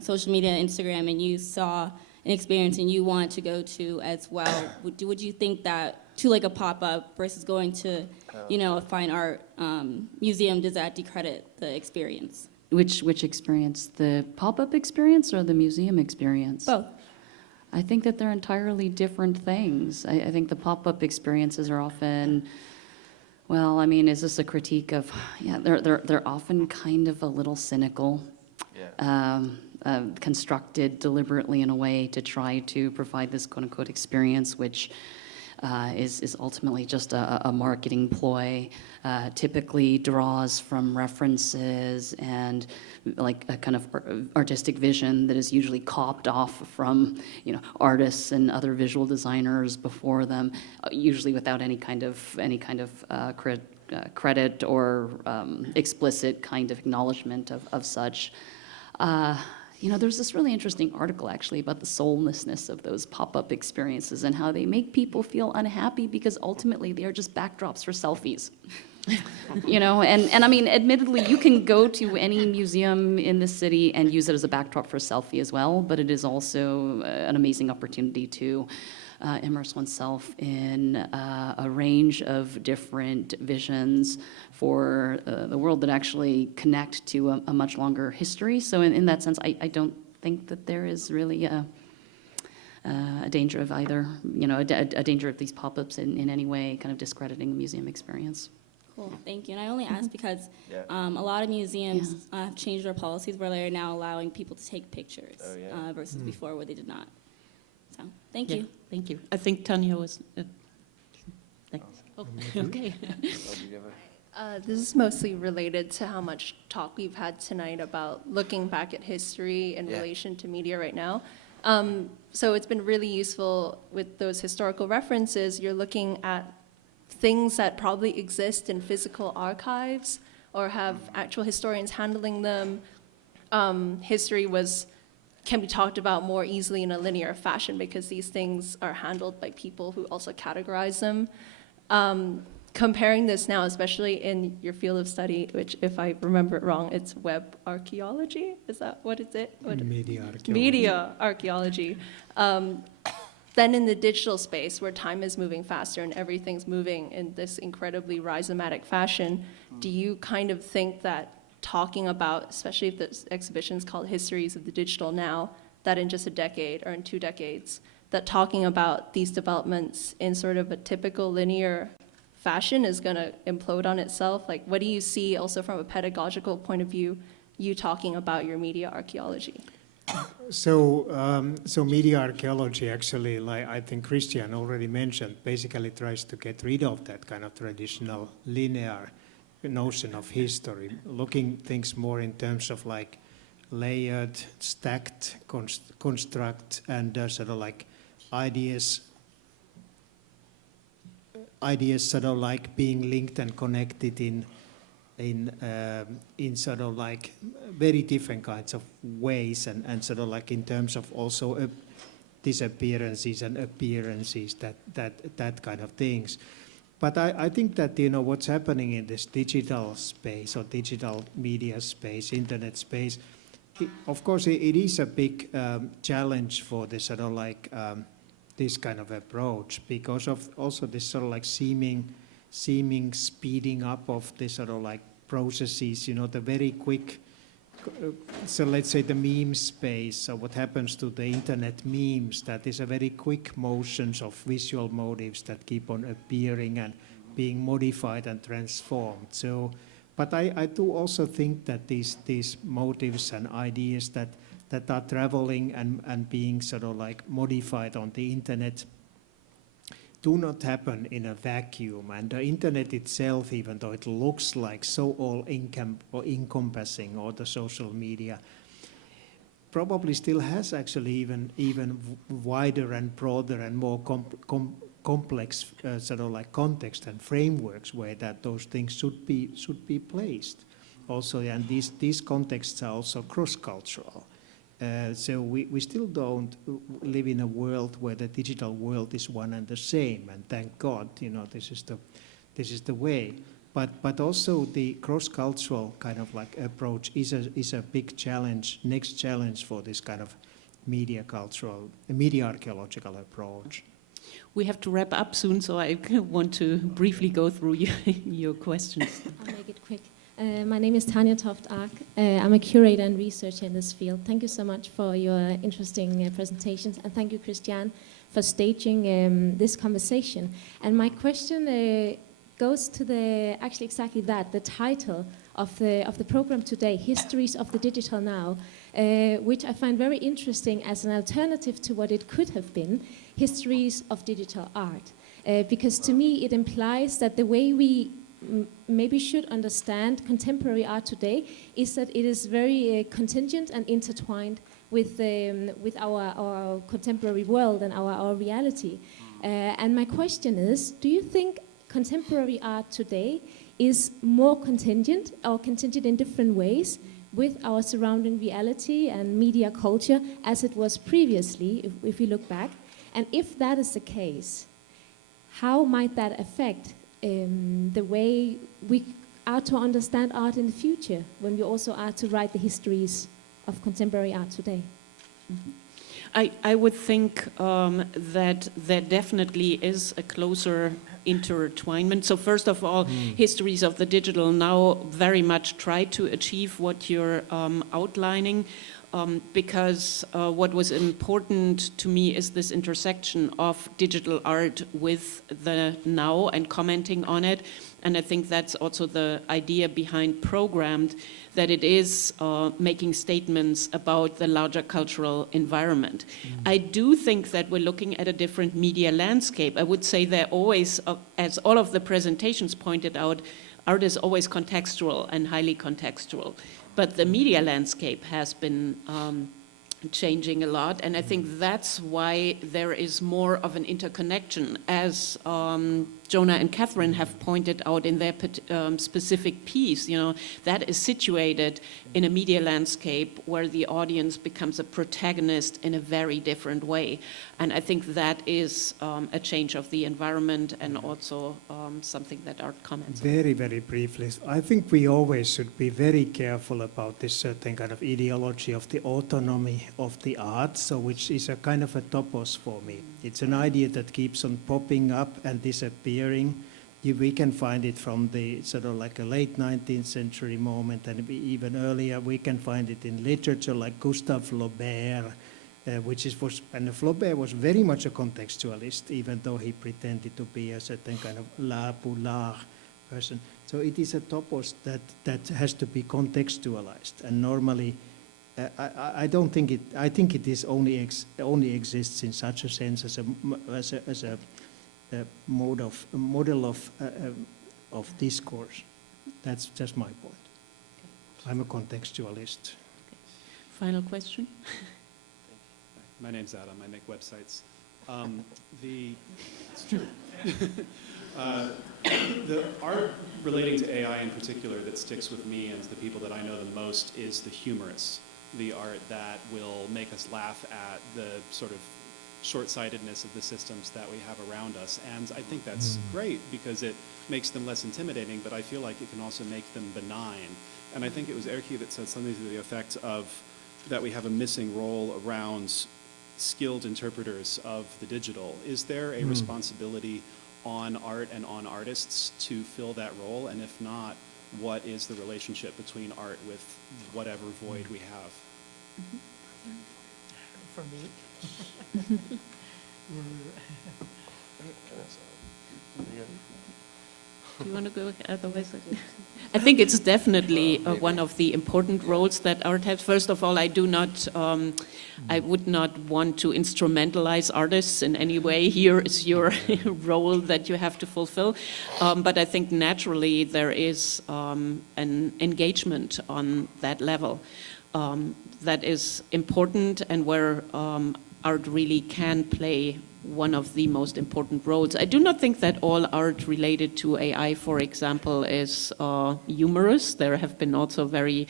social media, Instagram, and you saw an experience and you want to go to as well, would you think that to like a pop-up versus going to a fine art museum, does that decredit the experience? which experience? The pop-up experience or the museum experience? Both. I think that they're entirely different things. I think the pop-up experiences are often, well, I mean, is this a critique of, yeah, they're often kind of a little cynical, constructed deliberately in a way to try to provide this quote-unquote experience, which is ultimately just a marketing ploy, typically draws from references and like a kind of artistic vision that is usually copped off from artists and other visual designers before them, usually without any kind of credit or explicit kind of acknowledgement of such. There's this really interesting article actually about the soullessness of those pop-up experiences and how they make people feel unhappy because ultimately they are just backdrops for selfies. And I mean, admittedly, you can go to any museum in the city and use it as a backdrop for a selfie as well, but it is also an amazing opportunity to immerse oneself in a range of different visions for the world that actually connect to a much longer history. So in that sense, I don't think that there is really a danger of either, a danger of these pop-ups in any way kind of discrediting a museum experience. Cool, thank you. And I only ask because a lot of museums have changed their policies where they're now allowing people to take pictures versus before where they did not. So, thank you. Thank you. I think Tanya was next. Oh, okay. This is mostly related to how much talk we've had tonight about looking back at history in relation to media right now. So it's been really useful with those historical references. You're looking at things that probably exist in physical archives or have actual historians handling them. History can be talked about more easily in a linear fashion because these things are handled by people who also categorize them. Comparing this now, especially in your field of study, which if I remember it wrong, it's web archaeology? Is that what is it? Media archaeology. Media archaeology. Then in the digital space where time is moving faster and everything's moving in this incredibly rhizomatic fashion, do you kind of think that talking about, especially if the exhibition's called Histories of the Digital Now, that in just a decade or in 2 decades, that talking about these developments in sort of a typical linear fashion is going to implode on itself? Like, what do you see also from a pedagogical point of view, you talking about your media archaeology? So media archaeology actually, like I think Christiane already mentioned, basically tries to get rid of that kind of traditional linear notion of history, looking things more in terms of like layered, stacked construct, and sort of like ideas sort of like being linked and connected in sort of like very different kinds of ways, and sort of like in terms of also disappearances and appearances, that kind of things. But I think that what's happening in this digital space or digital media space, internet space, of course it is a big challenge for this sort of like this kind of approach, because of also this sort of like seeming speeding up of this sort of like processes, the very quick, so let's say the meme space, so what happens to the internet memes, that is a very quick motions of visual motives that keep on appearing and being modified and transformed. So, but I do also think that these motives and ideas that are traveling and being sort of like modified on the internet do not happen in a vacuum. And the internet itself, even though it looks like so all-encompassing, or the social media, probably still has actually even wider and broader and more complex sort of like context and frameworks where that those things should be placed. Also, and these contexts are also cross-cultural. So we still don't live in a world where the digital world is one and the same, and thank God, this is the way. But also the cross-cultural kind of like approach is a big challenge, next challenge for this kind of media archaeological approach. We have to wrap up soon, so I want to briefly go through your questions. I'll make it quick. My name is Tanya Toft-Ark. I'm a curator and researcher in this field. Thank you so much for your interesting presentations, and thank you, Christiane, for staging this conversation. And my question goes to actually exactly that, the title of the program today, Histories of the Digital Now, which I find very interesting as an alternative to what it could have been, Histories of Digital Art. Because to me it implies that the way we maybe should understand contemporary art today is that it is very contingent and intertwined with our contemporary world and our reality. And my question is, do you think contemporary art today is more contingent or contingent in different ways with our surrounding reality and media culture as it was previously, if we look back? And if that is the case, how might that affect the way we are to understand art in the future, when we also are to write the histories of contemporary art today? I would think that there definitely is a closer intertwinement. So first of all, Histories of the Digital Now very much try to achieve what you're outlining. Because what was important to me is this intersection of digital art with the now and commenting on it. And I think that's also the idea behind Programmed, that it is making statements about the larger cultural environment. I do think that we're looking at a different media landscape. I would say they're always, as all of the presentations pointed out, art is always contextual and highly contextual. But the media landscape has been changing a lot, and I think that's why there is more of an interconnection, as Jonah and Katherine have pointed out in their specific piece. That is situated in a media landscape where the audience becomes a protagonist in a very different way. And I think that is a change of the environment and also something that art comments on. Very, very briefly, I think we always should be very careful about this certain kind of ideology of the autonomy of the art, so which is a kind of a topos for me. It's an idea that keeps on popping up and disappearing. We can find it from the sort of like a late 19th century moment, and even earlier we can find it in literature like Gustave Flaubert, and Flaubert was very much a contextualist, even though he pretended to be a certain kind of la boulard person. So it is a topos that has to be contextualized, and normally I don't think it. I think it is only exists in such a sense as a model of discourse. That's just my point. I'm a contextualist. Final question. My name's Adam. I make websites. It's true. The art relating to AI in particular that sticks with me and the people that I know the most is the humorous. The art that will make us laugh at the sort of short-sightedness of the systems that we have around us. And I think that's great because it makes them less intimidating, but I feel like it can also make them benign. And I think it was Erkki that said something to the effect of that we have a missing role around skilled interpreters of the digital. Is there a responsibility on art and on artists to fill that role? And if not, what is the relationship between art with whatever void we have? For me? Do you want to go otherwise? I think it's definitely one of the important roles that art has. First of all, I would not want to instrumentalize artists in any way. Here is your role that you have to fulfill. But I think naturally there is an engagement on that level. that is important and where art really can play one of the most important roles. I do not think that all art related to AI, for example, is humorous. There have been also very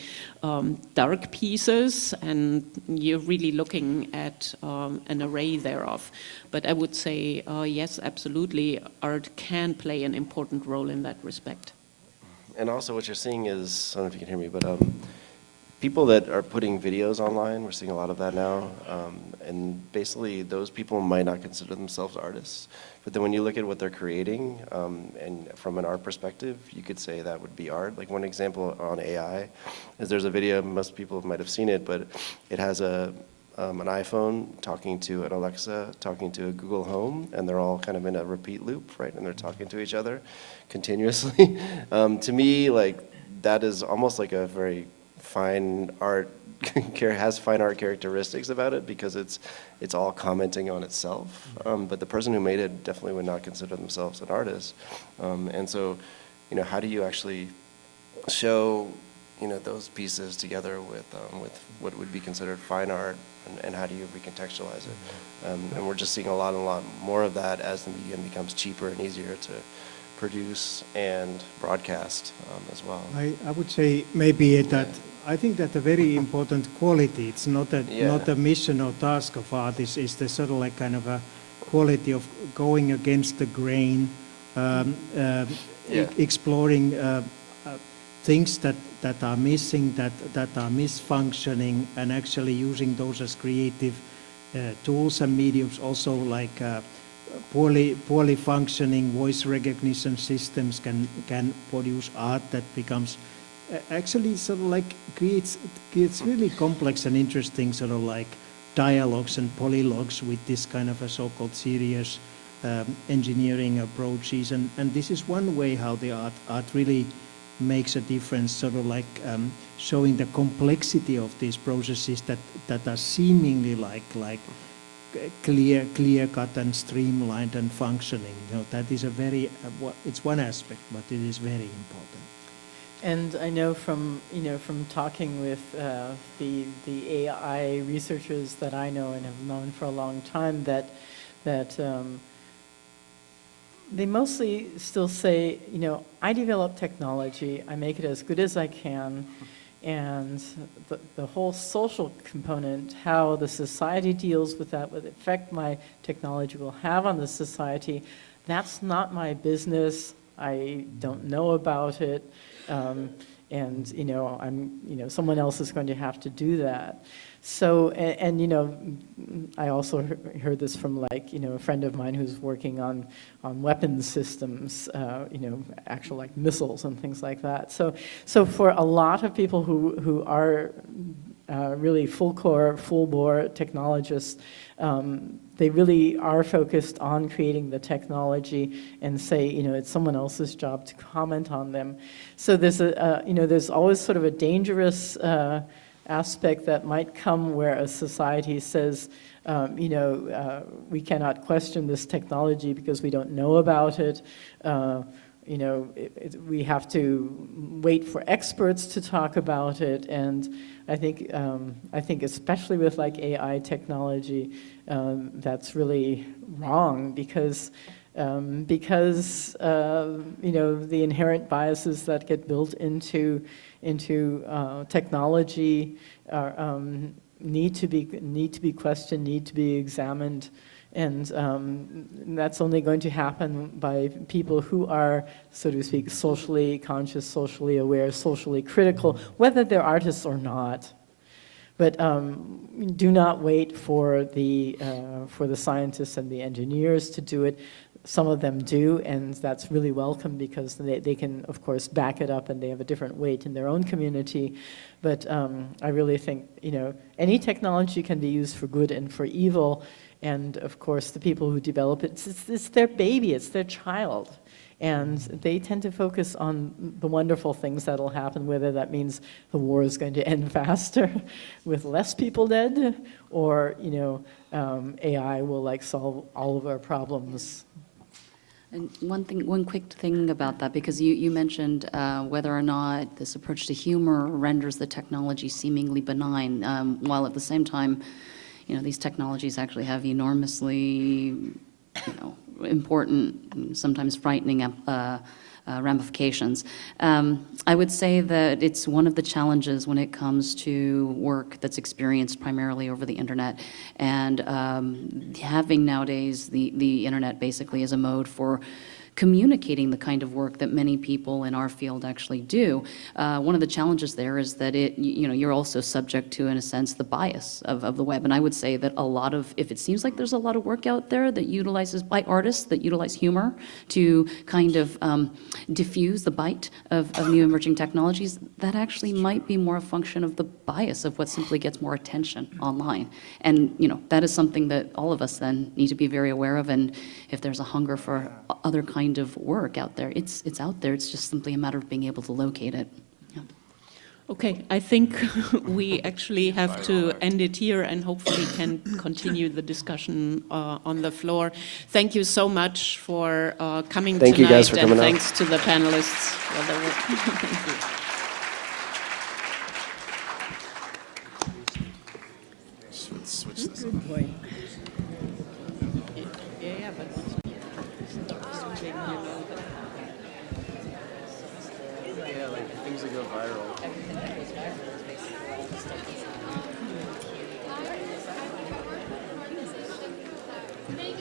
dark pieces, and you're really looking at an array thereof. But I would say, yes, absolutely, art can play an important role in that respect. And also what you're seeing is, I don't know if you can hear me, but people that are putting videos online, we're seeing a lot of that now, and basically those people might not consider themselves artists, but then when you look at what they're creating, and from an art perspective, you could say that would be art. Like one example on AI is there's a video, most people might have seen it, but it has an iPhone talking to an Alexa, talking to a Google Home, and they're all kind of in a repeat loop, right? And they're talking to each other continuously. To me, like that is almost like a very fine art, has fine art characteristics about it because it's all commenting on itself. But the person who made it definitely would not consider themselves an artist. And so, how do you actually show, those pieces together with what would be considered fine art, and how do you recontextualize it? And we're just seeing a lot more of that as the medium becomes cheaper and easier to produce and broadcast as well. I would say maybe that I think that a very important quality, it's not a mission or task of art, is the sort of like kind of a quality of going against the grain, exploring things that are missing, that are misfunctioning, and actually using those as creative tools and mediums. Also like poorly functioning voice recognition systems can produce art that becomes actually sort of like creates really complex and interesting sort of like dialogues and polylogues with this kind of a so-called serious engineering approaches, and this is one way how the art really makes a difference, sort of like showing the complexity of these processes that are seemingly like clear cut and streamlined and functioning. That is a very it's one aspect, but it is very important. And I know from talking with the AI researchers that I know and have known for a long time that they mostly still say, I develop technology, I make it as good as I can, and the whole social component, how the society deals with that, what effect my technology will have on the society, that's not my business. I don't know about it. And someone else is going to have to do that. So, I also heard this from a friend of mine who's working on weapons systems, actual like missiles and things like that. So for a lot of people who are really full bore technologists, they really are focused on creating the technology and say, it's someone else's job to comment on them. So there's there's always sort of a dangerous aspect that might come where a society says, we cannot question this technology because we don't know about it. We have to wait for experts to talk about it, and I think especially with like AI technology, that's really wrong because the inherent biases that get built into technology need to be questioned, need to be examined. And that's only going to happen by people who are, so to speak, socially conscious, socially aware, socially critical, whether they're artists or not. But do not wait for the scientists and the engineers to do it. Some of them do, and that's really welcome because they can, of course, back it up, and they have a different weight in their own community. But I really think, any technology can be used for good and for evil. And of course, the people who develop it, it's their baby, it's their child. And they tend to focus on the wonderful things that'll happen, whether that means the war is going to end faster with less people dead, or AI will solve all of our problems. And one quick thing about that, because you mentioned whether or not this approach to humor renders the technology seemingly benign, while at the same time, these technologies actually have enormously, important, sometimes frightening ramifications. I would say that it's one of the challenges when it comes to work that's experienced primarily over the internet, and having nowadays the internet basically as a mode for communicating the kind of work that many people in our field actually do. One of the challenges there is that you're also subject to, in a sense, the bias of the web. And I would say that if it seems like there's a lot of work out there that utilizes, by artists that utilize humor to kind of diffuse the bite of new emerging technologies, that actually might be more a function of the bias of what simply gets more attention online. And that is something that all of us then need to be very aware of. And if there's a hunger for other kind of work out there, it's out there. It's just simply a matter of being able to locate it. Yeah. Okay, I think we actually have to end it here and hopefully can continue the discussion on the floor. Thank you so much for coming tonight. Thank you guys for coming out. And thanks to the panelists for their work. Thank you. Switch this. Good point. Yeah, but Yeah, like things that go viral. Everything that goes viral is basically all the stuff that's Make